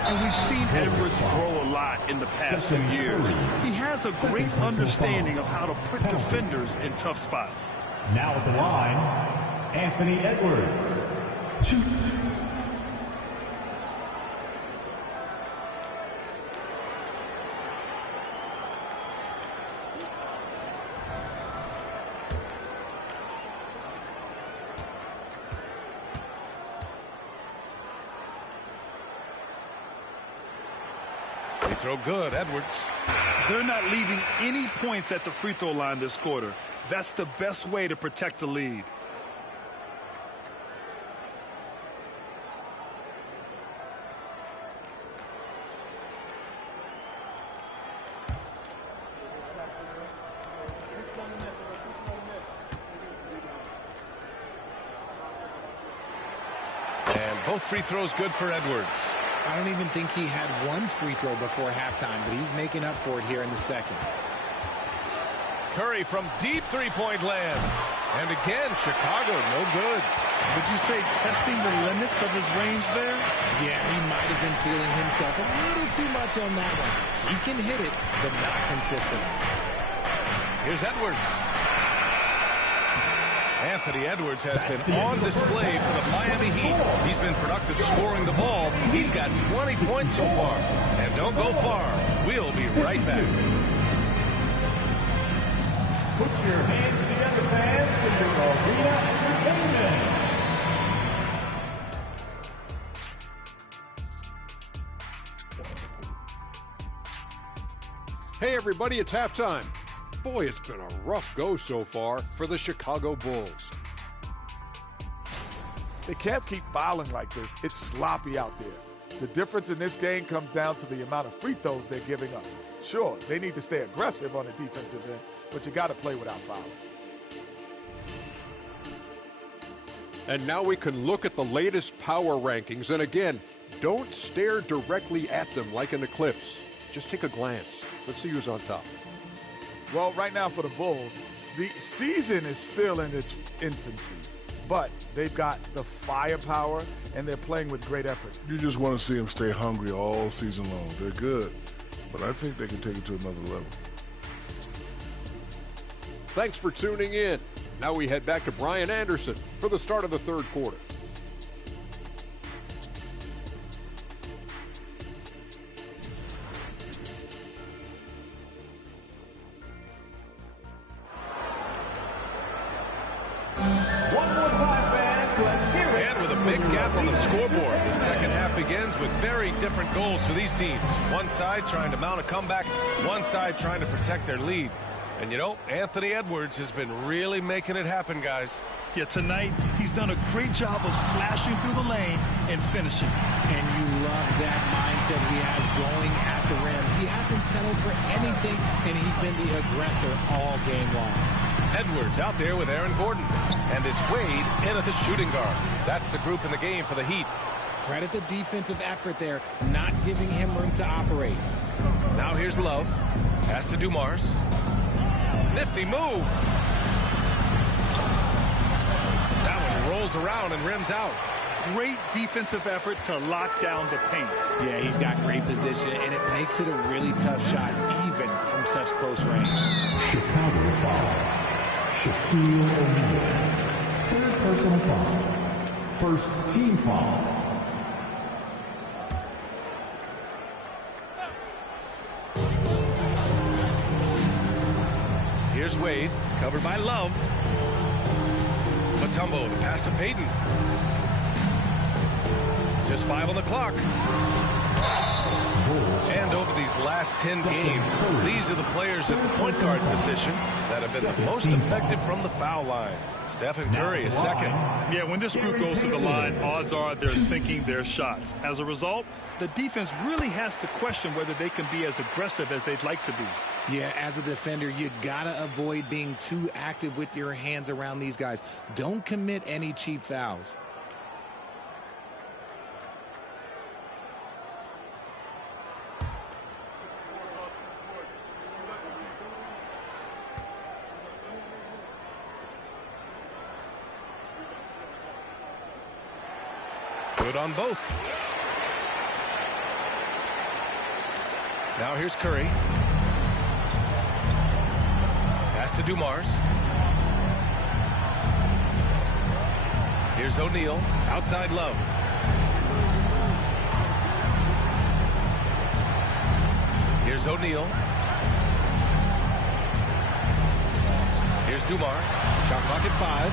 And we've seen Edwards grow a lot in the past few years. He has a great understanding of how to put defenders in tough spots. Now at the line, Anthony Edwards. Shoot. They throw good, Edwards. They're not leaving any points at the free throw line this quarter. That's the best way to protect the lead. And both free throws good for Edwards. I don't even think he had one free throw before halftime, but he's making up for it here in the second. Curry from deep three-point land. And again, Chicago, no good. Would you say testing the limits of his range there? Yeah, he might have been feeling himself a little too much on that one. He can hit it, but not consistently. Here's Edwards. Anthony Edwards has been on display for the Miami Heat. He's been productive scoring the ball. He's got 20 points so far. And don't go far. We'll be right back. Put your hands together, fans, for your arena entertainment. Hey everybody, it's halftime. Boy, it's been a rough go so far for the Chicago Bulls. They can't keep fouling like this. It's sloppy out there. The difference in this game comes down to the amount of free throws they're giving up. Sure, they need to stay aggressive on the defensive end, but you got to play without fouling. And now we can look at the latest power rankings. And again, don't stare directly at them like an eclipse. Just take a glance. Let's see who's on top. Well, right now for the Bulls, the season is still in its infancy, but they've got the firepower and they're playing with great effort. You just want to see them stay hungry all season long. They're good, but I think they can take it to another level. Thanks for tuning in. Now we head back to Brian Anderson for the start of the third quarter. And with a big gap on the scoreboard, the second half begins with very different goals for these teams. One side trying to mount a comeback, one side trying to protect their lead. And you know, Anthony Edwards has been really making it happen, guys. Yeah, tonight he's done a great job of slashing through the lane and finishing. And you love that mindset he has going at the rim. He hasn't settled for anything, and he's been the aggressor all game long. Edwards out there with Aaron Gordon. And it's Wade in at the shooting guard. That's the group in the game for the Heat. Credit the defensive effort there, not giving him room to operate. Now here's Love. Pass to Dumars. Nifty move. That one rolls around and rims out. Great defensive effort to lock down the paint. Yeah, he's got great position, and it makes it a really tough shot, even from such close range. Chicago foul. Shaquille O'Neal. Third personal foul. First team foul. Here's Wade, covered by Love. Mutombo, the pass to Payton. Just 5 on the clock. And over these last 10 games, these are the players at the point guard position that have been the most effective from the foul line. Stephen Curry is second. Yeah, when this group goes to the line, odds are they're sinking their shots. As a result, the defense really has to question whether they can be as aggressive as they'd like to be. Yeah, as a defender, you gotta avoid being too active with your hands around these guys. Don't commit any cheap fouls. Good on both. Now here's Curry. Pass to Dumars. Here's O'Neal. Outside Love. Here's O'Neal. Here's Dumars. Shot clock at 5.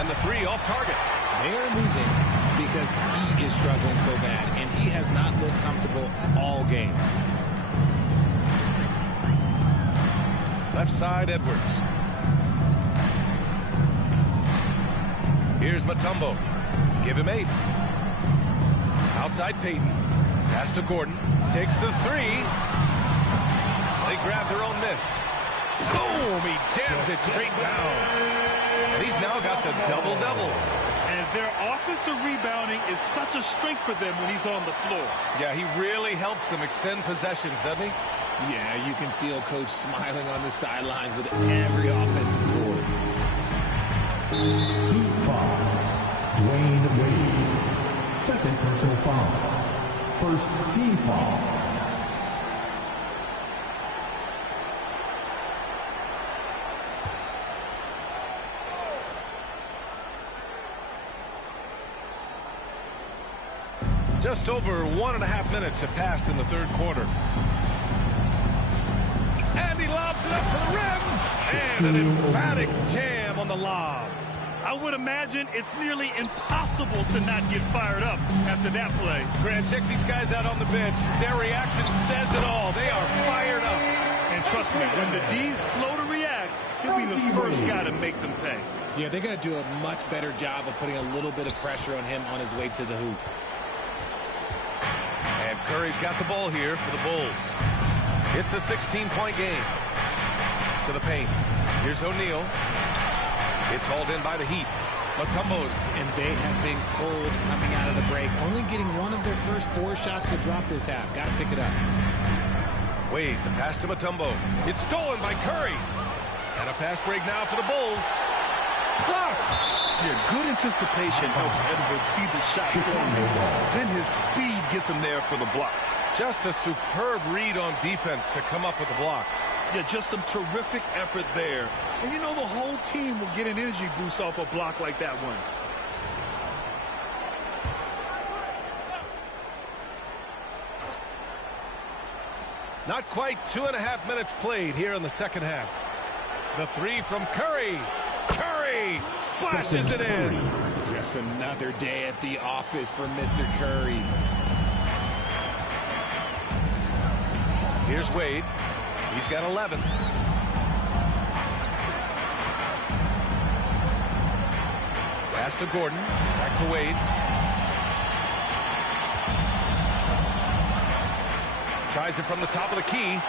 And the 3 off target. They're losing because he is struggling so bad, and he has not looked comfortable all game. Left side, Edwards. Here's Mutombo. Give him 8. Outside Payton. Pass to Gordon. Takes the 3. They grab their own miss. Boom! He jams it straight down. And he's now got the double-double. And their offensive rebounding is such a strength for them when he's on the floor. Yeah, he really helps them extend possessions, doesn't he? Yeah, you can feel Coach smiling on the sidelines with every offensive board. Heat foul. Dwyane Wade. Second personal foul. First team foul. Just over 1.5 minutes have passed in the third quarter. And he lobs it up to the rim. And an emphatic jam on the lob. I would imagine it's nearly impossible to not get fired up after that play. Grant, check these guys out on the bench. Their reaction says it all. They are fired up. And trust me, when the D's slow to react, he'll be the first guy to make them pay. Yeah, they're going to do a much better job of putting a little bit of pressure on him on his way to the hoop. And Curry's got the ball here for the Bulls. It's a 16-point game. To the paint. Here's O'Neal. It's hauled in by the Heat. Mutombo's. And they have been cold coming out of the break. Only getting one of their first 4 shots to drop this half. Got to pick it up. Wade, the pass to Mutombo. It's stolen by Curry. And a fast break now for the Bulls. Blocked. Yeah, good anticipation helps Edwards see the shot coming. Then his speed gets him there for the block. Just a superb read on defense to come up with the block. Yeah, just some terrific effort there. And you know the whole team will get an energy boost off a block like that one. Not quite 2.5 minutes played here in the second half. The 3 from Curry. Curry slashes it in. Just another day at the office for Mr. Curry. Here's Wade. He's got 11. Pass to Gordon. Back to Wade. Tries it from the top of the key.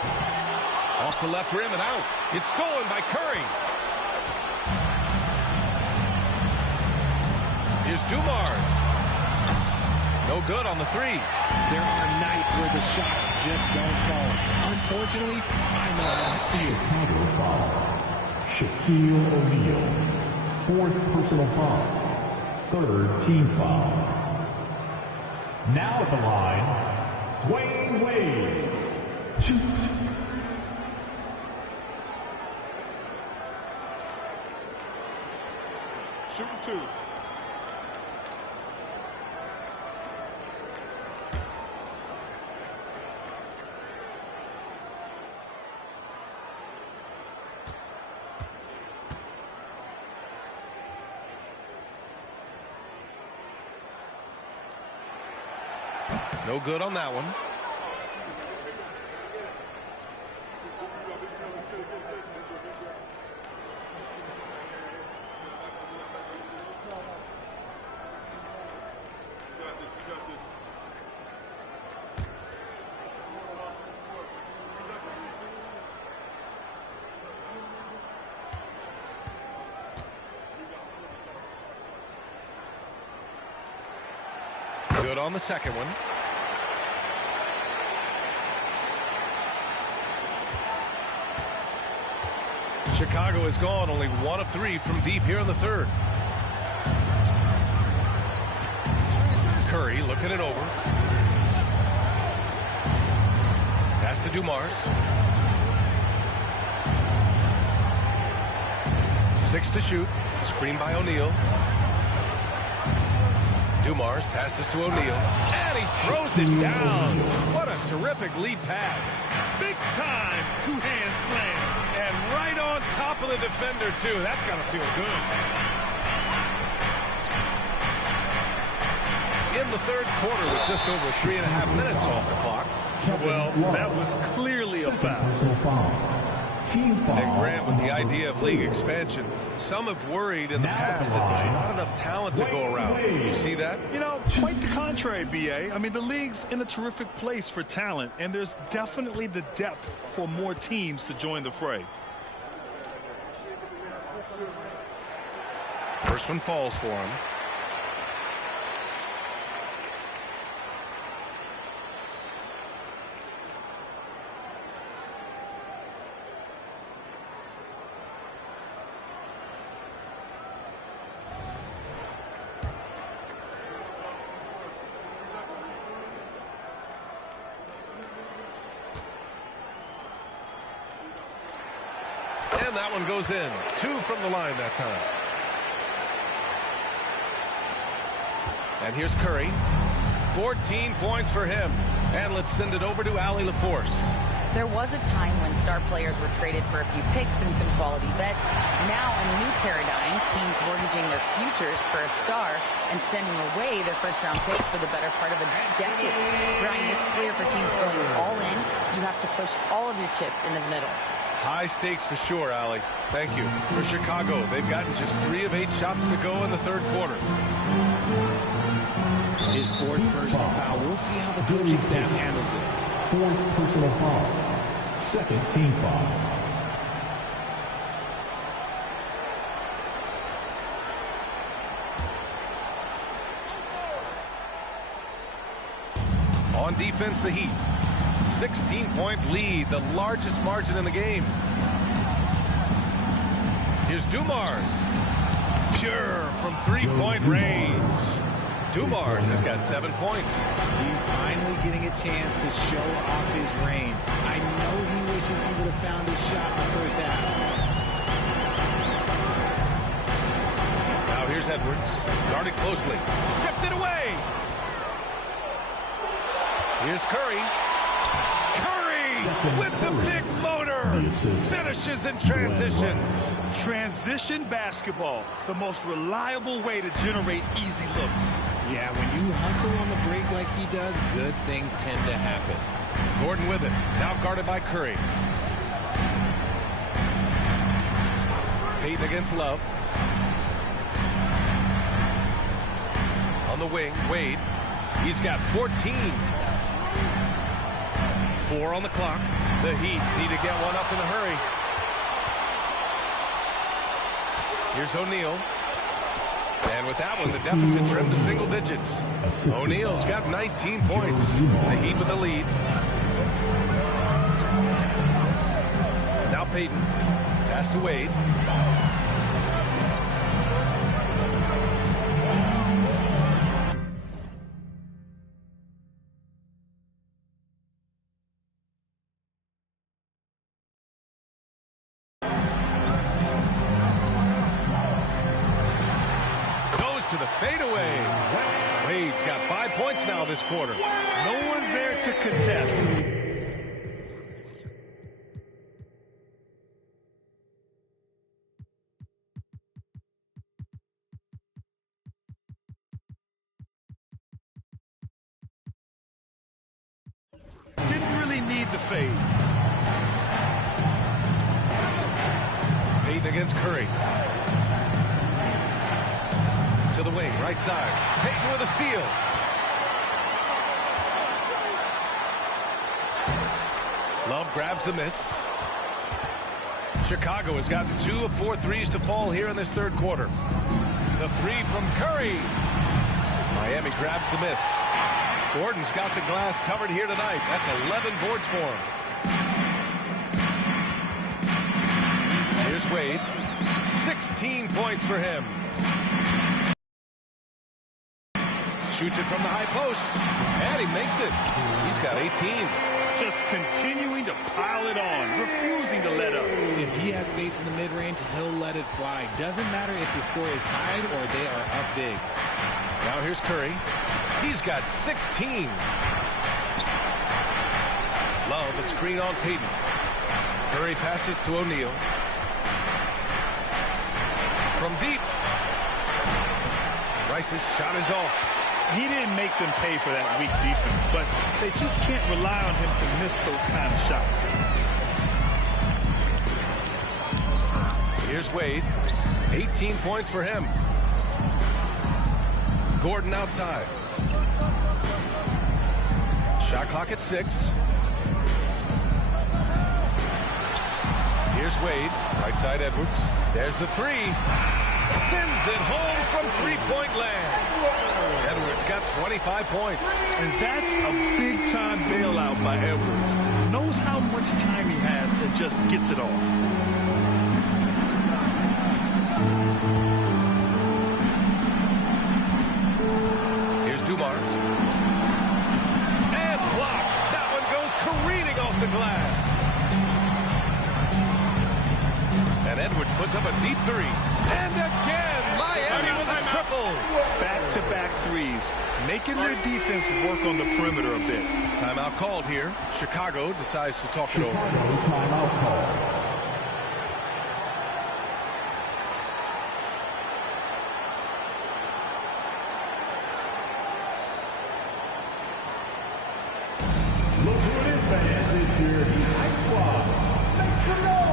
Off the left rim and out. It's stolen by Curry. Here's Dumars. No good on the 3. There are nights where the shots just don't fall. Unfortunately, I know how it feels. Chicago foul. Shaquille O'Neal. 4th personal foul. 3rd team foul. Now at the line, Dwyane Wade. Shoot. Shooting 2. No good on that one. Good on the second one. Chicago is gone, only 1 of 3 from deep here in the 3rd. Curry looking it over. Pass to Dumars. 6 to shoot. Screen by O'Neal. Dumars passes to O'Neal. And he throws it down. What a terrific lead pass. Big time 2-hand slam. And right on top of the defender, too. That's got to feel good. In the 3rd quarter with just over 3.5 minutes off the clock. Well, that was clearly a foul. And Grant, with the idea of league expansion, some have worried in the past that there's not enough talent to go around. You see that? You know, quite the contrary, B.A. I mean, the league's in a terrific place for talent, and there's definitely the depth for more teams to join the fray. First one falls for him. And that one goes in. 2 from the line that time. And here's Curry. 14 points for him. And let's send it over to Allie LaForce. There was a time when star players were traded for a few picks and some quality bets. Now, in a new paradigm, teams mortgaging their futures for a star and sending away their first-round picks for the better part of a decade. Brian, it's clear for teams going all in, you have to push all of your chips into the middle. High stakes for sure, Allie. Thank you. For Chicago, they've gotten just 3 of 8 shots to go in the 3rd quarter. His 4th personal foul. We'll see how the coaching staff handles this. 4th personal foul. 2nd team foul. On defense, the Heat. 16-point lead, the largest margin in the game. Here's Dumars. Pure from three-point range. Dumars has got 7 points. He's finally getting a chance to show off his range. I know he wishes he would have found his shot in the first half. Now here's Edwards. Guarded closely. Stripped it away. Here's Curry. Curry with the big motor. Finishes in transition. Transition basketball, the most reliable way to generate easy looks. Yeah, when you hustle on the break like he does, good things tend to happen. Gordon with it. Now guarded by Curry. Payton against Love. On the wing, Wade. He's got 14. 4 on the clock. The Heat need to get one up in a hurry. Here's O'Neal. And with that one, the deficit trimmed to single digits. O'Neal's got 19 points. The Heat with the lead. Now Payton. Pass to Wade. To the fadeaway. Wade's got 5 points now this quarter. No one there to contest. Didn't really need the fade. Payton against Curry. To the wing, right side. Payton with a steal. Love grabs the miss. Chicago has gotten 2 of 4 threes to fall here in this third quarter. The 3 from Curry. Miami grabs the miss. Gordon's got the glass covered here tonight. That's 11 boards for him. Here's Wade. 16 points for him. Shoots it from the high post, and he makes it. He's got 18. Just continuing to pile it on, refusing to let up. If he has space in the mid-range, he'll let it fly. Doesn't matter if the score is tied or they are up big. Now here's Curry. He's got 16. Love a screen on Payton. Curry passes to O'Neal. From deep. Rice's shot is off. He didn't make them pay for that weak defense, but they just can't rely on him to miss those kind of shots. Here's Wade. 18 points for him. Gordon outside. Shot clock at 6. Here's Wade. Right side Edwards. There's the 3. Sends it home from three-point land. Edwards got 25 points. And that's a big-time bailout by Edwards. Knows how much time he has and just gets it off. Here's Dumars. And blocked. That one goes careening off the glass. And Edwards puts up a deep 3. And again, Miami with a triple. Back-to-back threes, making their defense work on the perimeter a bit. Timeout called here. Chicago decides to talk it over. Timeout call. Look who it is, fans, this year. High Squad. Make some noise!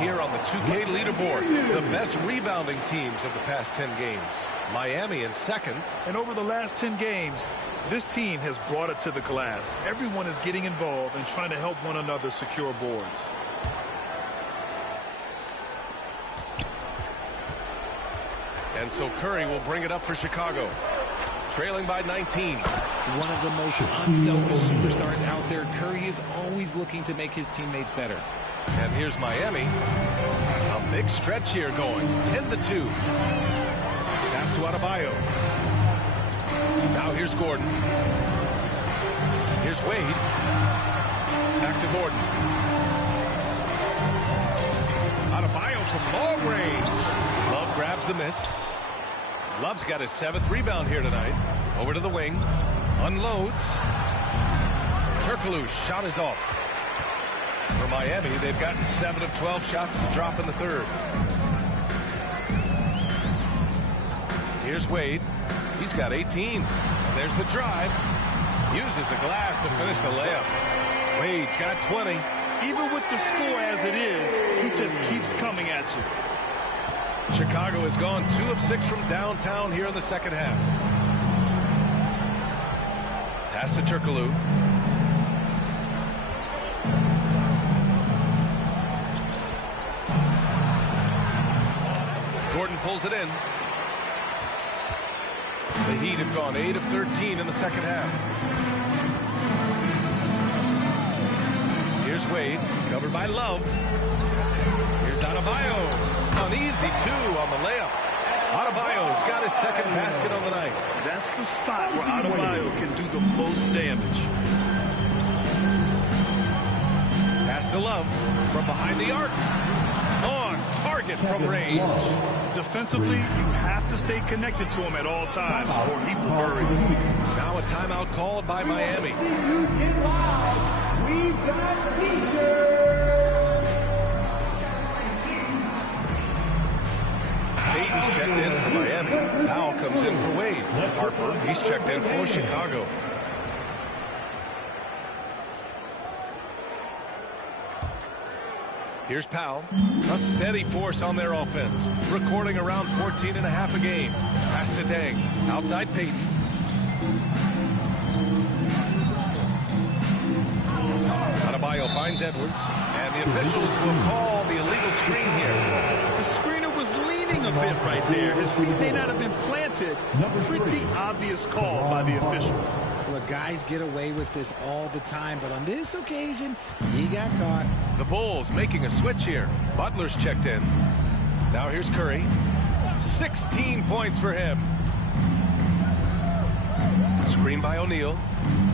here on the 2K leaderboard. The best rebounding teams of the past 10 games. Miami in second. And over the last 10 games, this team has brought it to the glass. Everyone is getting involved and trying to help one another secure boards. And so Curry will bring it up for Chicago. Trailing by 19. One of the most unselfish superstars out there. Curry is always looking to make his teammates better. And here's Miami. A big stretch here going. 10-2. Pass to Adebayo. Now here's Gordon. Here's Wade. Back to Gordon. Adebayo from long range. Love grabs the miss. Love's got his 7th rebound here tonight. Over to the wing. Unloads. Turkoglu's shot is off. For Miami, they've gotten 7 of 12 shots to drop in the third. Here's Wade. He's got 18. And there's the drive. Uses the glass to finish the layup. Wade's got 20. Even with the score as it is, he just keeps coming at you. Chicago has gone 2 of 6 from downtown here in the second half. Pass to Turkoglu. Gordon pulls it in. The Heat have gone 8 of 13 in the second half. Here's Wade, covered by Love. Here's Adebayo. An easy 2 on the layup. Adebayo's got his 2nd basket on the night. That's the spot where Adebayo can do the most damage. Pass to Love from behind the arc. On target from range. Defensively, you have to stay connected to him at all times or he will bury you. Now a timeout called by Miami. We've got T-shirts. Payton's checked in for Miami. Powell comes in for Wade. Harper, he's checked in for Chicago. Here's Powell. A steady force on their offense. Recording around 14.5 a game. Pass to Dang. Outside Payton. Adebayo finds Edwards. And the officials will call the illegal screen here. The screener was leaning a bit right there. His feet may not have been planted. Pretty obvious call by the officials. Look, guys get away with this all the time, but on this occasion, he got caught. The Bulls making a switch here. Butler's checked in. Now here's Curry. 16 points for him. Screen by O'Neal.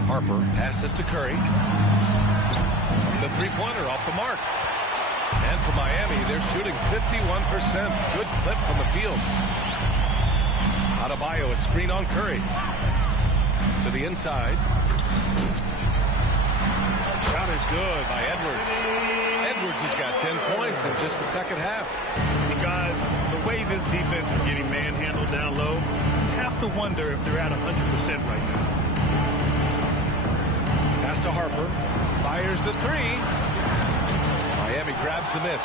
Harper passes to Curry. The three-pointer off the mark. And for Miami, they're shooting 51%. Good clip from the field. Adebayo, a screen on Curry. To the inside. Shot is good by Edwards. Edwards has got 10 points in just the second half. And guys, the way this defense is getting manhandled down low, you have to wonder if they're at 100% right now. Pass to Harper. Fires the 3. Miami grabs the miss.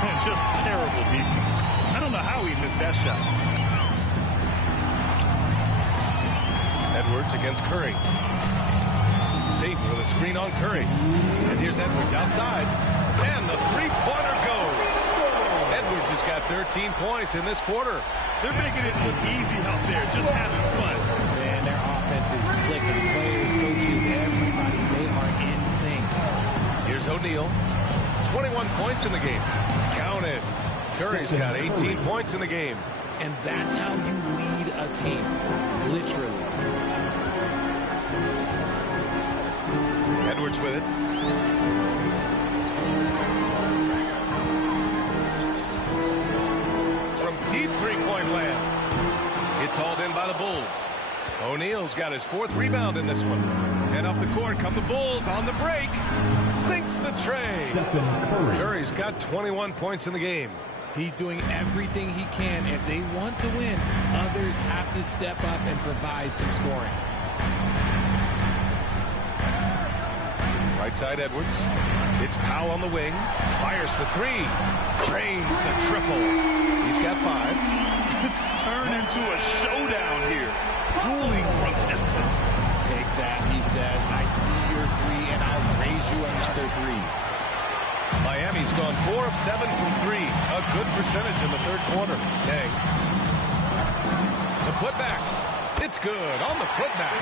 Man, just terrible defense. I don't know how he missed that shot. Edwards against Curry. Payton with a screen on Curry. And here's Edwards outside. And the three-pointer goes. Edwards has got 13 points in this quarter. They're making it look easy out there, just having fun. Man, their offense is clicking. Players, coaches, everybody, they are in sync. Here's O'Neal. 21 points in the game. Counted. Curry's got 18 points in the game. And that's how you lead a team. Literally. Edwards with it. From deep three-point land. It's hauled in by the Bulls. O'Neal's got his 4th rebound in this one. And up the court come the Bulls on the break. Sinks the tray. Curry's got 21 points in the game. He's doing everything he can. If they want to win, others have to step up and provide some scoring. Right side Edwards. It's Powell on the wing. Fires for three. Drains the triple. He's got 5. It's turned into a showdown here. Dueling from distance. Take that, he says. I see your 3, and I'll raise you another 3. Miami's gone 4 of 7 from 3. A good percentage in the third quarter. Dang. The putback. It's good on the putback.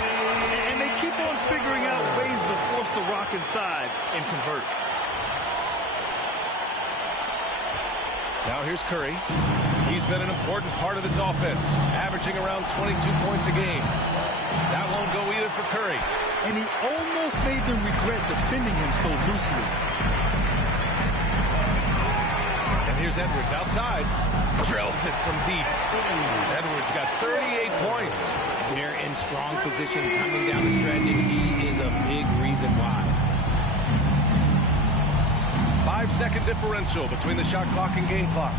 And they keep on figuring out ways to force the rock inside and convert. Now here's Curry. He's been an important part of this offense, averaging around 22 points a game. That won't go either for Curry. And he almost made them regret defending him so loosely. And here's Edwards outside. Drills it from deep. Edwards got 38 points. They're in strong position coming down the stretch, and he is a big reason why. 5-second differential between the shot clock and game clock.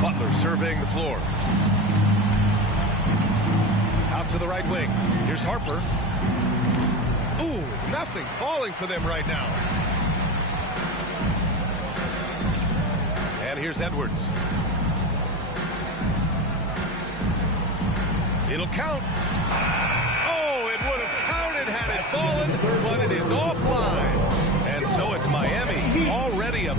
Butler surveying the floor. Out to the right wing. Here's Harper. Ooh, nothing falling for them right now. And here's Edwards. It'll count. Oh, it would have counted had it fallen, but it is offline. And so it's Miami already up.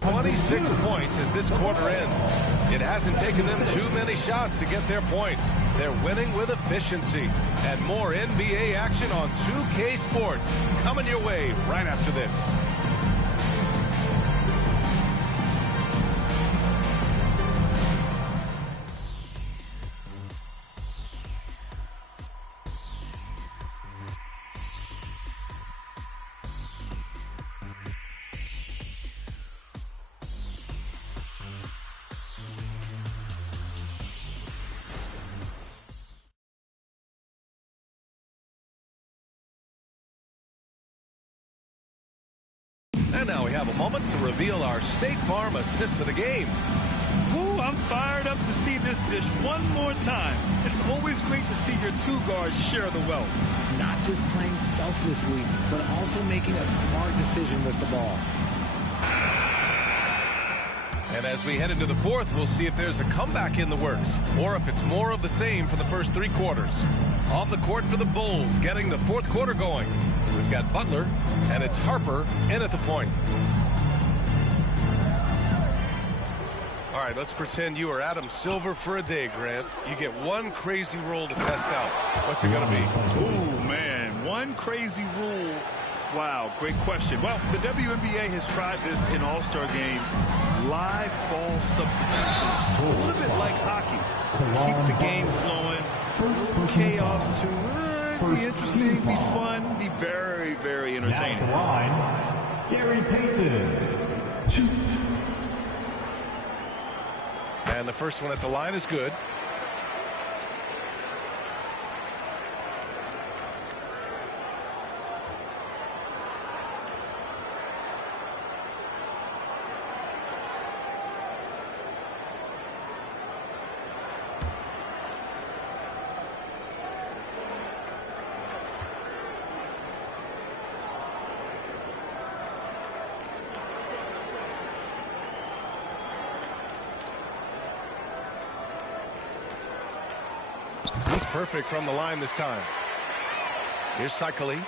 26 points as this quarter ends. It hasn't taken them too many shots to get their points. They're winning with efficiency. And more NBA action on 2K Sports coming your way right after this. And now we have a moment to reveal our State Farm assist of the game. Ooh, I'm fired up to see this dish one more time. It's always great to see your two guards share the wealth. Not just playing selflessly, but also making a smart decision with the ball. And as we head into the fourth, we'll see if there's a comeback in the works, or if it's more of the same for the first 3 quarters. On the court for the Bulls, getting the fourth quarter going. We've got Butler, and it's Harper in at the point. All right, let's pretend you are Adam Silver for a day, Grant. You get one crazy rule to test out. What's it going to be? Ooh, man, one crazy rule. Wow, great question. Well, the WNBA has tried this in all-star games. Live ball substitutions. A little bit like hockey. Keep the game flowing. Chaos to be interesting, be fun, be very, very entertaining. Now at the line, Gary Payton. Shoot. And the first one at the line is good. He's perfect from the line this time. Here's Cycli.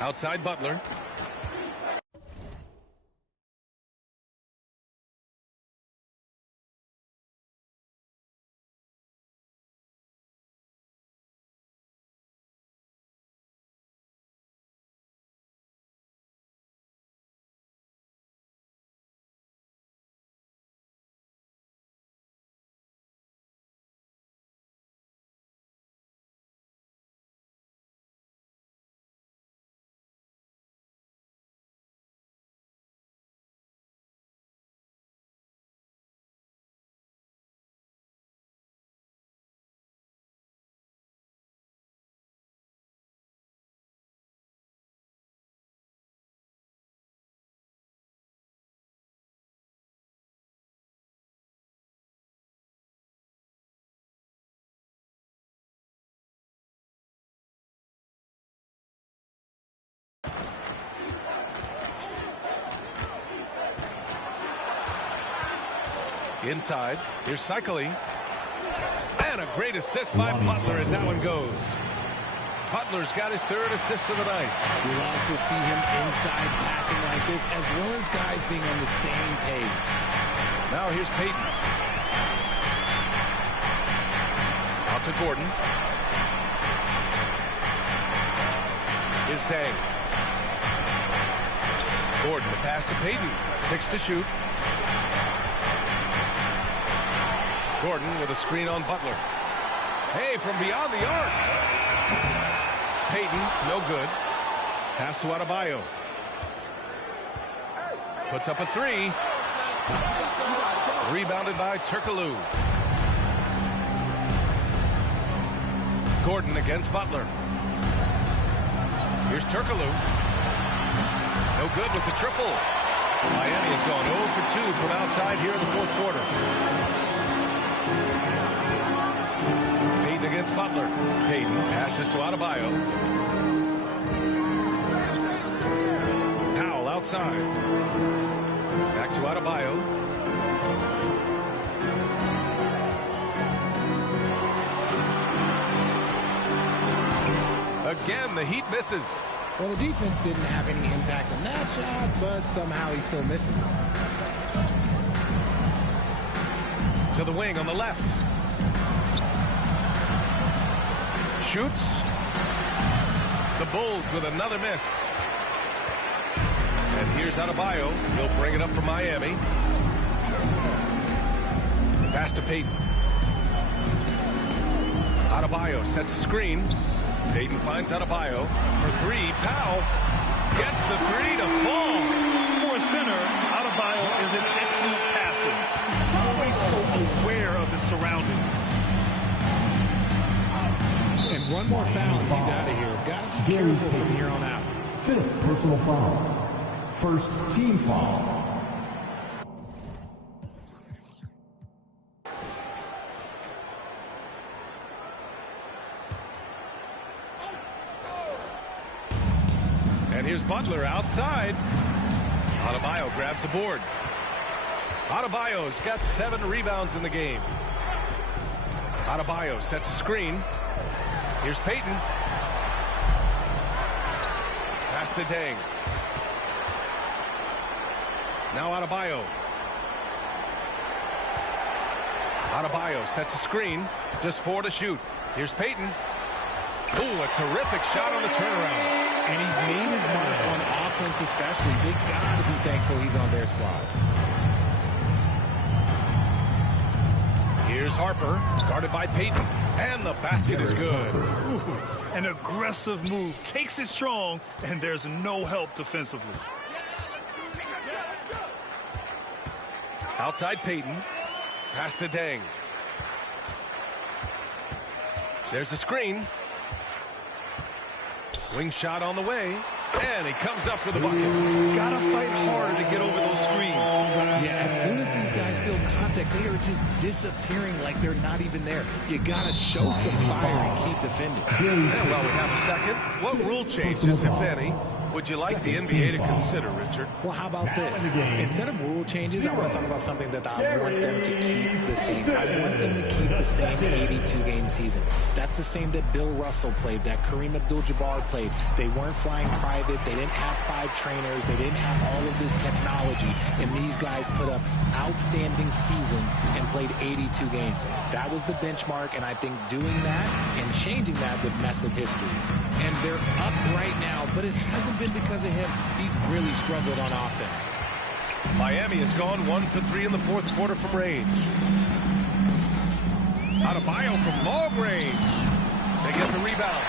Outside Butler. Inside, here's Cycling. And a great assist by Butler as that one goes. Butler's got his third assist of the night. We love to see him inside passing like this, as well as guys being on the same page. Now here's Payton. Out to Gordon. Here's Dang. Gordon, the pass to Payton. 6 to shoot. Gordon with a screen on Butler. Hey, from beyond the arc. Payton, no good. Pass to Adebayo. Puts up a 3. Rebounded by Turkoglu. Gordon against Butler. Here's Turkoglu. No good with the triple. Miami has gone 0 for 2 from outside here in the fourth quarter. Payton against Butler. Payton passes to Adebayo. Powell outside. Back to Adebayo. Again, the Heat misses. Well, the defense didn't have any impact on that shot, but somehow he still misses it. To the wing on the left. Shoots. The Bulls with another miss. And here's Adebayo. He'll bring it up for Miami. Pass to Payton. Adebayo sets a screen. Payton finds Adebayo for 3. Powell gets the 3 to fall. For a center, Adebayo is an excellent passer. He's always so aware of his surroundings. And one more foul, he's out of here. Got to be careful from here on out. 5th personal foul. 1st team foul. And here's Butler outside. Adebayo grabs the board. Adebayo's got 7 rebounds in the game. Adebayo sets a screen. Here's Payton. Pass to Dang. Now Adebayo. Adebayo sets a screen. Just 4 to shoot. Here's Payton. Ooh, a terrific shot on the turnaround. And he's made his mark on offense especially. They got to be thankful he's on their squad. Here's Harper, guarded by Payton. And the basket is good. Ooh, an aggressive move. Takes it strong, and there's no help defensively. Outside Payton. Pass to Dang. There's a screen. Wing shot on the way. And he comes up with a bucket. Gotta fight harder to get over those screens. Yeah, as soon as these guys feel contact, they are just disappearing like they're not even there. You gotta show some fire and keep defending. And while we have a second, what rule changes, if any, would you like the NBA to consider, Richard? Well, how about this? Instead of rule changes, I want to talk about something that I want them to keep the same. I want them to keep the same 82-game season. That's the same that Bill Russell played, that Kareem Abdul-Jabbar played. They weren't flying private. They didn't have 5 trainers. They didn't have all of this technology. And these guys put up outstanding seasons and played 82 games. That was the benchmark, and I think doing that and changing that would mess with history. And they're up right now, but it hasn't been because of him. He's really struggled on offense. Miami has gone 1 for 3 in the fourth quarter from range. Adebayo from long range. They get the rebound.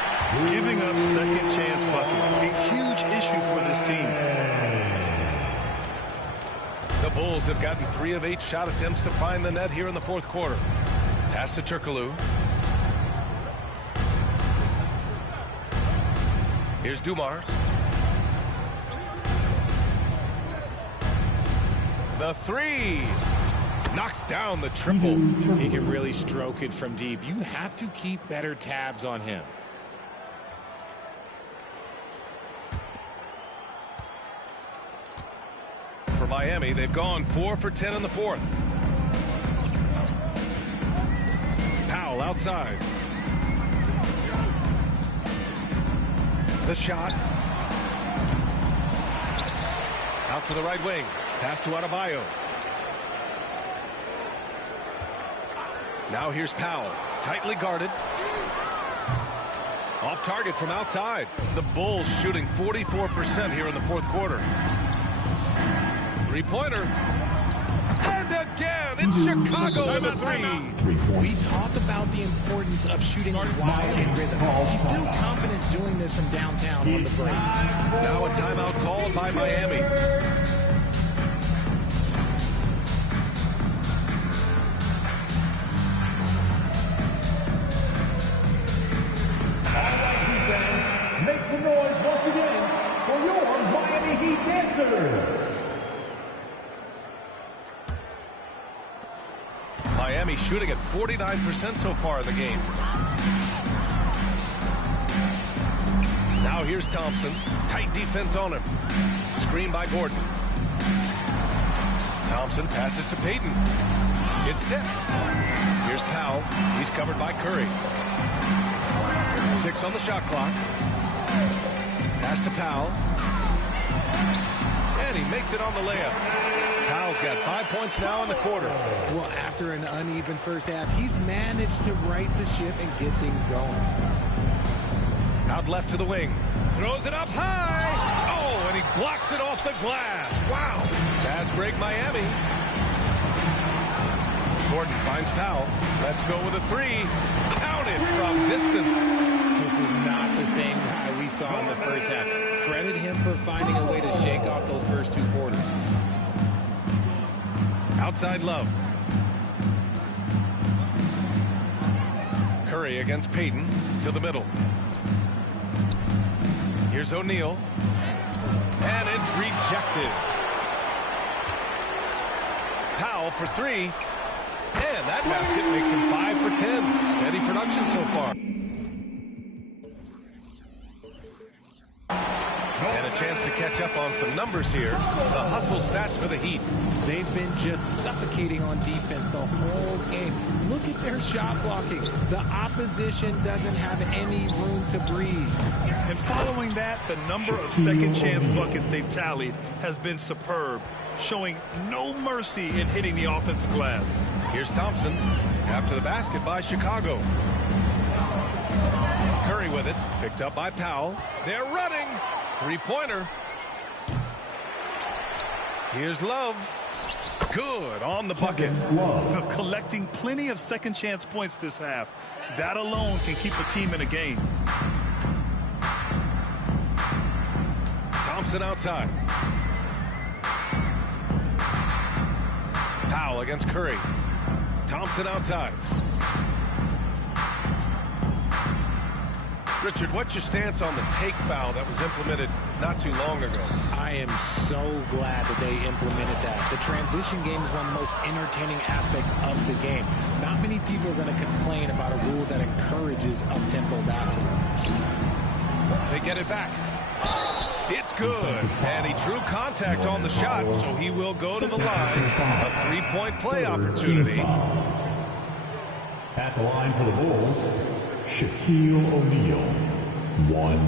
Giving up second chance buckets. A huge issue for this team. The Bulls have gotten 3 of 8 shot attempts to find the net here in the fourth quarter. Pass to Turkoglu. Here's Dumars. The 3. Knocks down the triple. He can really stroke it from deep. You have to keep better tabs on him. For Miami, they've gone 4 for 10 in the fourth. Powell outside. The shot. Out to the right wing. Pass to Adebayo. Now here's Powell. Tightly guarded. Off target from outside. The Bulls shooting 44% here in the fourth quarter. Three-pointer. And again, it's Chicago with a three. We talk about the importance of shooting while in rhythm. He feels confident doing this from downtown on the break. Now a timeout called by Miami. Make some noise once again for your Miami Heat dancer. Miami shooting at 49% so far in the game. Now here's Thompson. Tight defense on him. Screen by Gordon. Thompson passes to Payton. It's tipped. Here's Powell. He's covered by Curry. 6 on the shot clock. Pass to Powell. And he makes it on the layup. Powell's got 5 points now in the quarter. Well, after an uneven first half, he's managed to right the ship and get things going. Out left to the wing. Throws it up high. Oh, and he blocks it off the glass. Wow. Fast break Miami. Gordon finds Powell. Let's go with a three. Counted from distance. This is not the same guy we saw in the first half. Credit him for finding a way to shake off those first 2 quarters. Outside Love. Curry against Payton to the middle. Here's O'Neal. And it's rejected. Powell for 3. And that basket makes him 5 for 10. Steady production so far. And a chance to catch up on some numbers here. The hustle stats for the Heat. They've been just suffocating on defense the whole game. Look at their shot blocking. The opposition doesn't have any room to breathe. And following that, the number of second chance buckets they've tallied has been superb, showing no mercy in hitting the offensive glass. Here's Thompson after the basket by Chicago. Curry with it, picked up by Powell. They're running. Three-pointer. Here's Love. Good on the bucket. They're collecting plenty of second chance points this half. That alone can keep a team in a game. Thompson outside. Powell against Curry. Thompson outside. Richard, what's your stance on the take foul that was implemented not too long ago? I am so glad that they implemented that. The transition game is one of the most entertaining aspects of the game. Not many people are going to complain about a rule that encourages up-tempo basketball. They get it back. It's good. And he drew contact on the shot, so he will go to the line. A three-point play opportunity. At the line for the Bulls, Shaquille O'Neal, 1.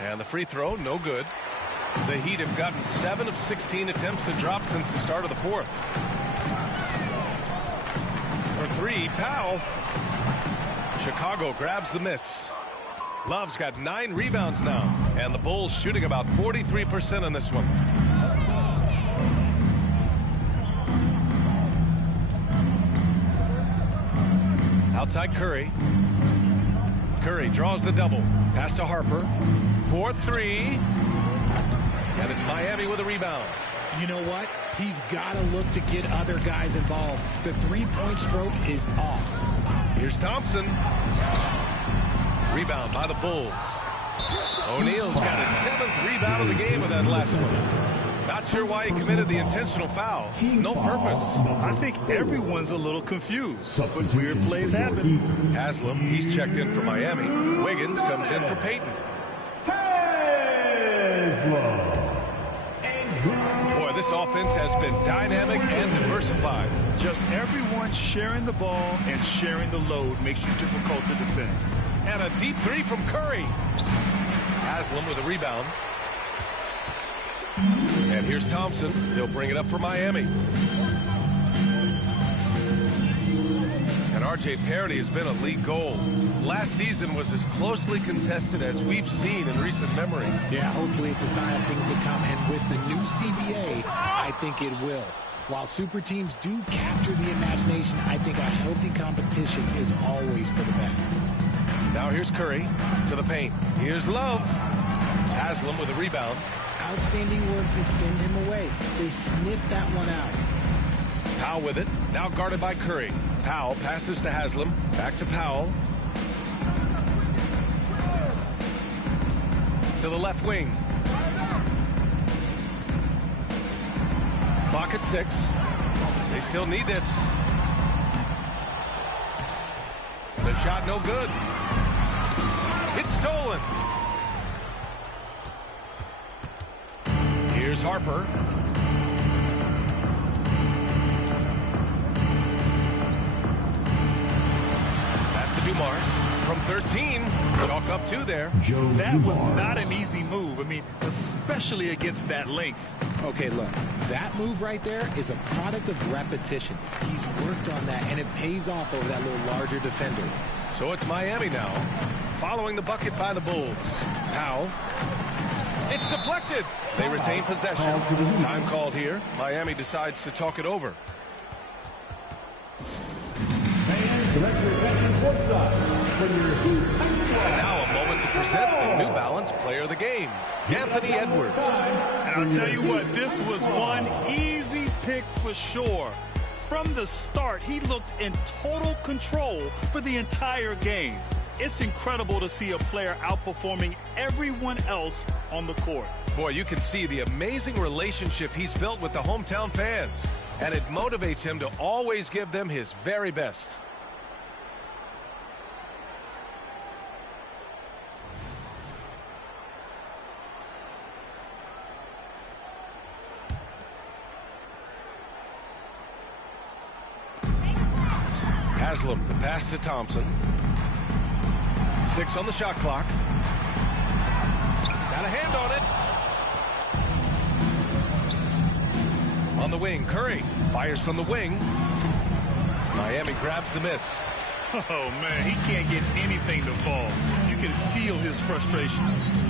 And the free throw, no good. The Heat have gotten 7 of 16 attempts to drop since the start of the fourth. For 3, Powell. Chicago grabs the miss. Love's got 9 rebounds now, and the Bulls shooting about 43% in this one. Outside Curry. Curry draws the double. Pass to Harper. 4-3. And it's Miami with a rebound. You know what? He's got to look to get other guys involved. The three-point stroke is off. Here's Thompson. Rebound by the Bulls. O'Neal's got his 7th rebound of the game with that last one. Not sure why he committed the intentional foul. No purpose. I think everyone's a little confused, but weird plays happen. Haslam, he's checked in for Miami. Wiggins comes in for Payton. Haslam. Boy, this offense has been dynamic and diversified. Just everyone sharing the ball and sharing the load makes you difficult to defend. And a deep three from Curry. Haslam with a rebound. And here's Thompson. He'll bring it up for Miami. And R.J. Parity has been a league goal. Last season was as closely contested as we've seen in recent memory. Yeah, hopefully it's a sign of things to come. And with the new CBA, I think it will. While super teams do capture the imagination, I think a healthy competition is always for the best. Now here's Curry to the paint. Here's Love. Haslam with a rebound. Outstanding work to send him away. They sniffed that one out. Powell with it. Now guarded by Curry. Powell passes to Haslam. Back to Powell. To the left wing. Clock at 6. They still need this. The shot no good. It's stolen. Here's Harper. Pass to Dumars. From 13. Chalk up 2 there. That was not an easy move. I mean, especially against that length. Okay, look, that move right there is a product of repetition. He's worked on that, and it pays off over that little larger defender. So it's Miami now, following the bucket by the Bulls. Powell. It's deflected. They retain possession. Time called here. Miami decides to talk it over. And now a moment to present the New Balance Player of the Game, Anthony Edwards. And I'll tell you what, this was one easy pick for sure. From the start, he looked in total control for the entire game. It's incredible to see a player outperforming everyone else on the court. Boy, you can see the amazing relationship he's built with the hometown fans, and it motivates him to always give them his very best. Haslam, the pass to Thompson. 6 on the shot clock. Got a hand on it. On the wing, Curry fires from the wing. Miami grabs the miss. Oh, man, he can't get anything to fall. You can feel his frustration.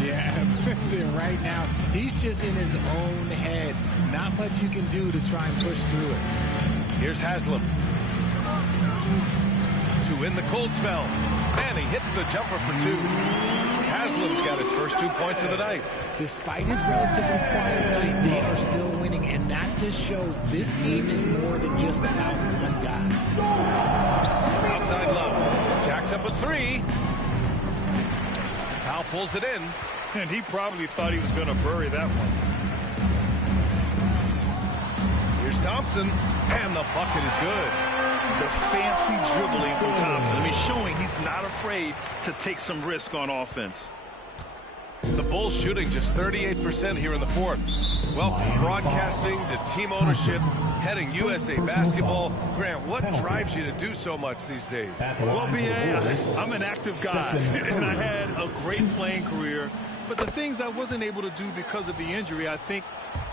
Yeah, right now, he's just in his own head. Not much you can do to try and push through it. Here's Haslam. To win the cold spell. And he hits the jumper for 2. Haslam's got his first 2 points of the night. Despite his relatively quiet night, they are still winning, and that just shows this team is more than just about one guy. Outside Love. Jacks up a 3. Powell pulls it in. And he probably thought he was going to bury that one. Here's Thompson. And the bucket is good. The fancy dribbling from Thompson. I mean, showing he's not afraid to take some risk on offense. The Bulls shooting just 38% here in the 4th. Well, from broadcasting to team ownership, heading USA basketball. Grant, what drives you to do so much these days? Well, B.A., I'm an active guy, and I had a great playing career. But the things I wasn't able to do because of the injury, I think,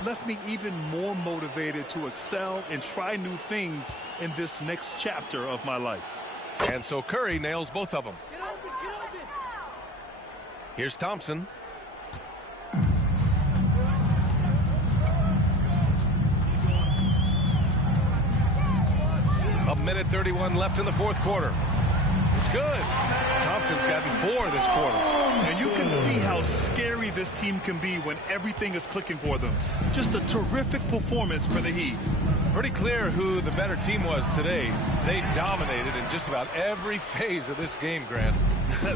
left me even more motivated to excel and try new things in this next chapter of my life. And so Curry nails both of them. Get open. Here's Thompson. A minute 31 left in the 4th quarter. It's good. Thompson's gotten 4 this quarter. And you can see how scary this team can be when everything is clicking for them. Just a terrific performance for the Heat. Pretty clear who the better team was today. They dominated in just about every phase of this game, Grant.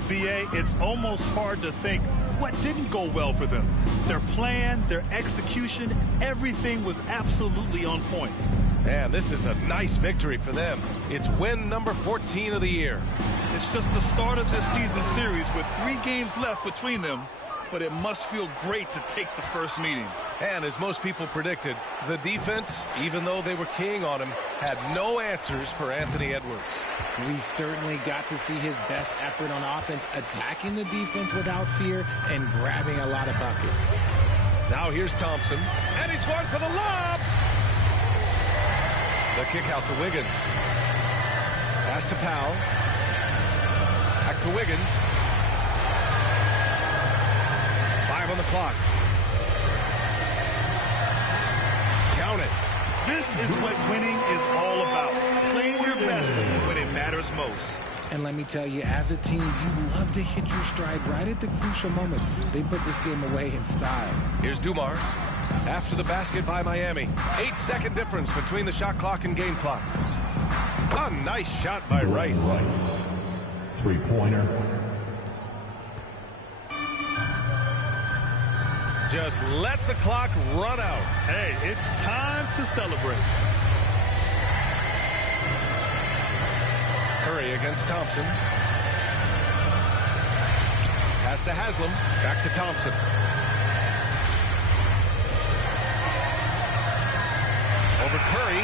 B.A., it's almost hard to think what didn't go well for them. Their plan, their execution, everything was absolutely on point. And this is a nice victory for them. It's win number 14 of the year. It's just the start of this season series with 3 games left between them, but it must feel great to take the first meeting. And as most people predicted, the defense, even though they were keying on him, had no answers for Anthony Edwards. We certainly got to see his best effort on offense, attacking the defense without fear and grabbing a lot of buckets. Now here's Thompson, and he's one for the lob. The kick out to Wiggins. Pass to Powell. Back to Wiggins. 5 on the clock. Count it. This is what winning is all about. Playing your best when it matters most. And let me tell you, as a team, you love to hit your stride right at the crucial moments. They put this game away in style. Here's Dumars. After the basket by Miami. 8-second difference between the shot clock and game clock. A nice shot by Rice. Three-pointer. Just let the clock run out. Hey, it's time to celebrate. Curry against Thompson. Pass to Haslam. Back to Thompson. Over Curry.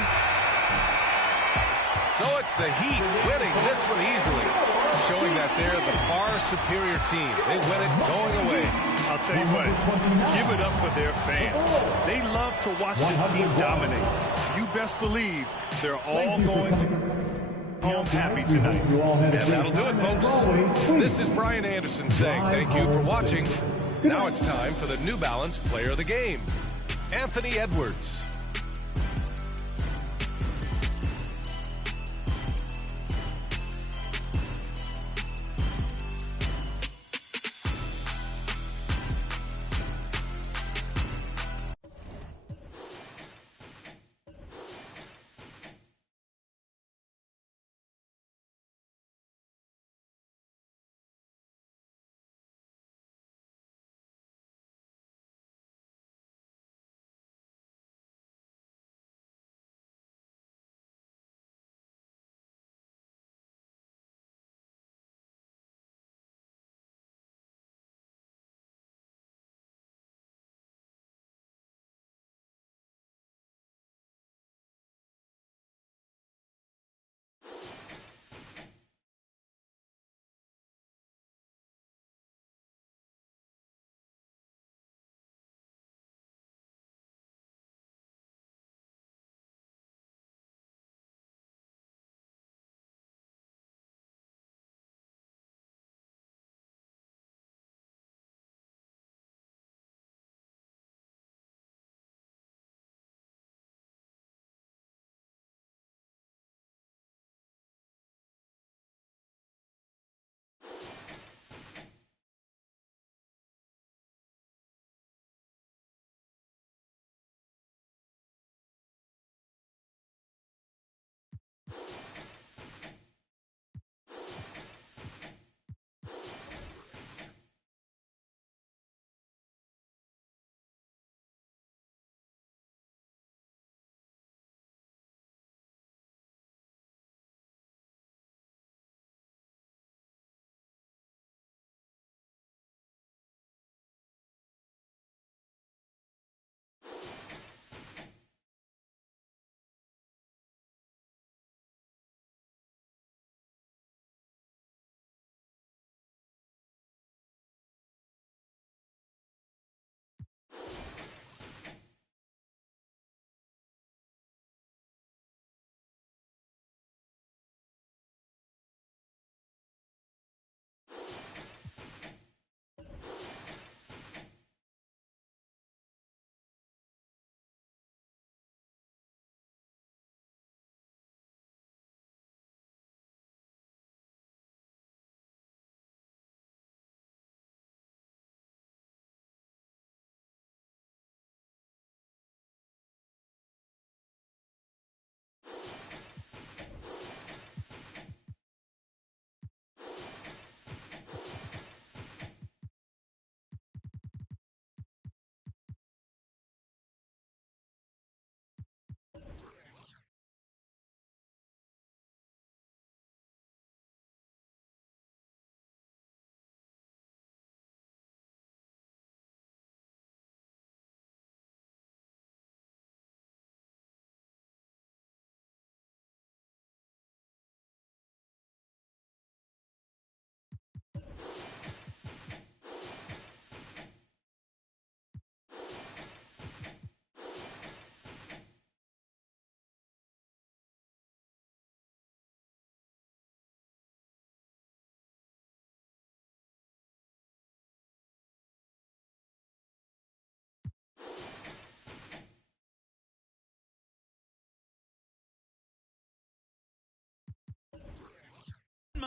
So it's the Heat winning this one easily. Showing that they're the far superior team. They win it going away. I'll tell you what, give it up for their fans. They love to watch this team dominate. You best believe they're all going home happy tonight. And that'll do it, folks. This is Brian Anderson saying thank you for watching. Now it's time for the New Balance Player of the Game, Anthony Edwards.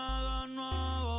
nada nuevo.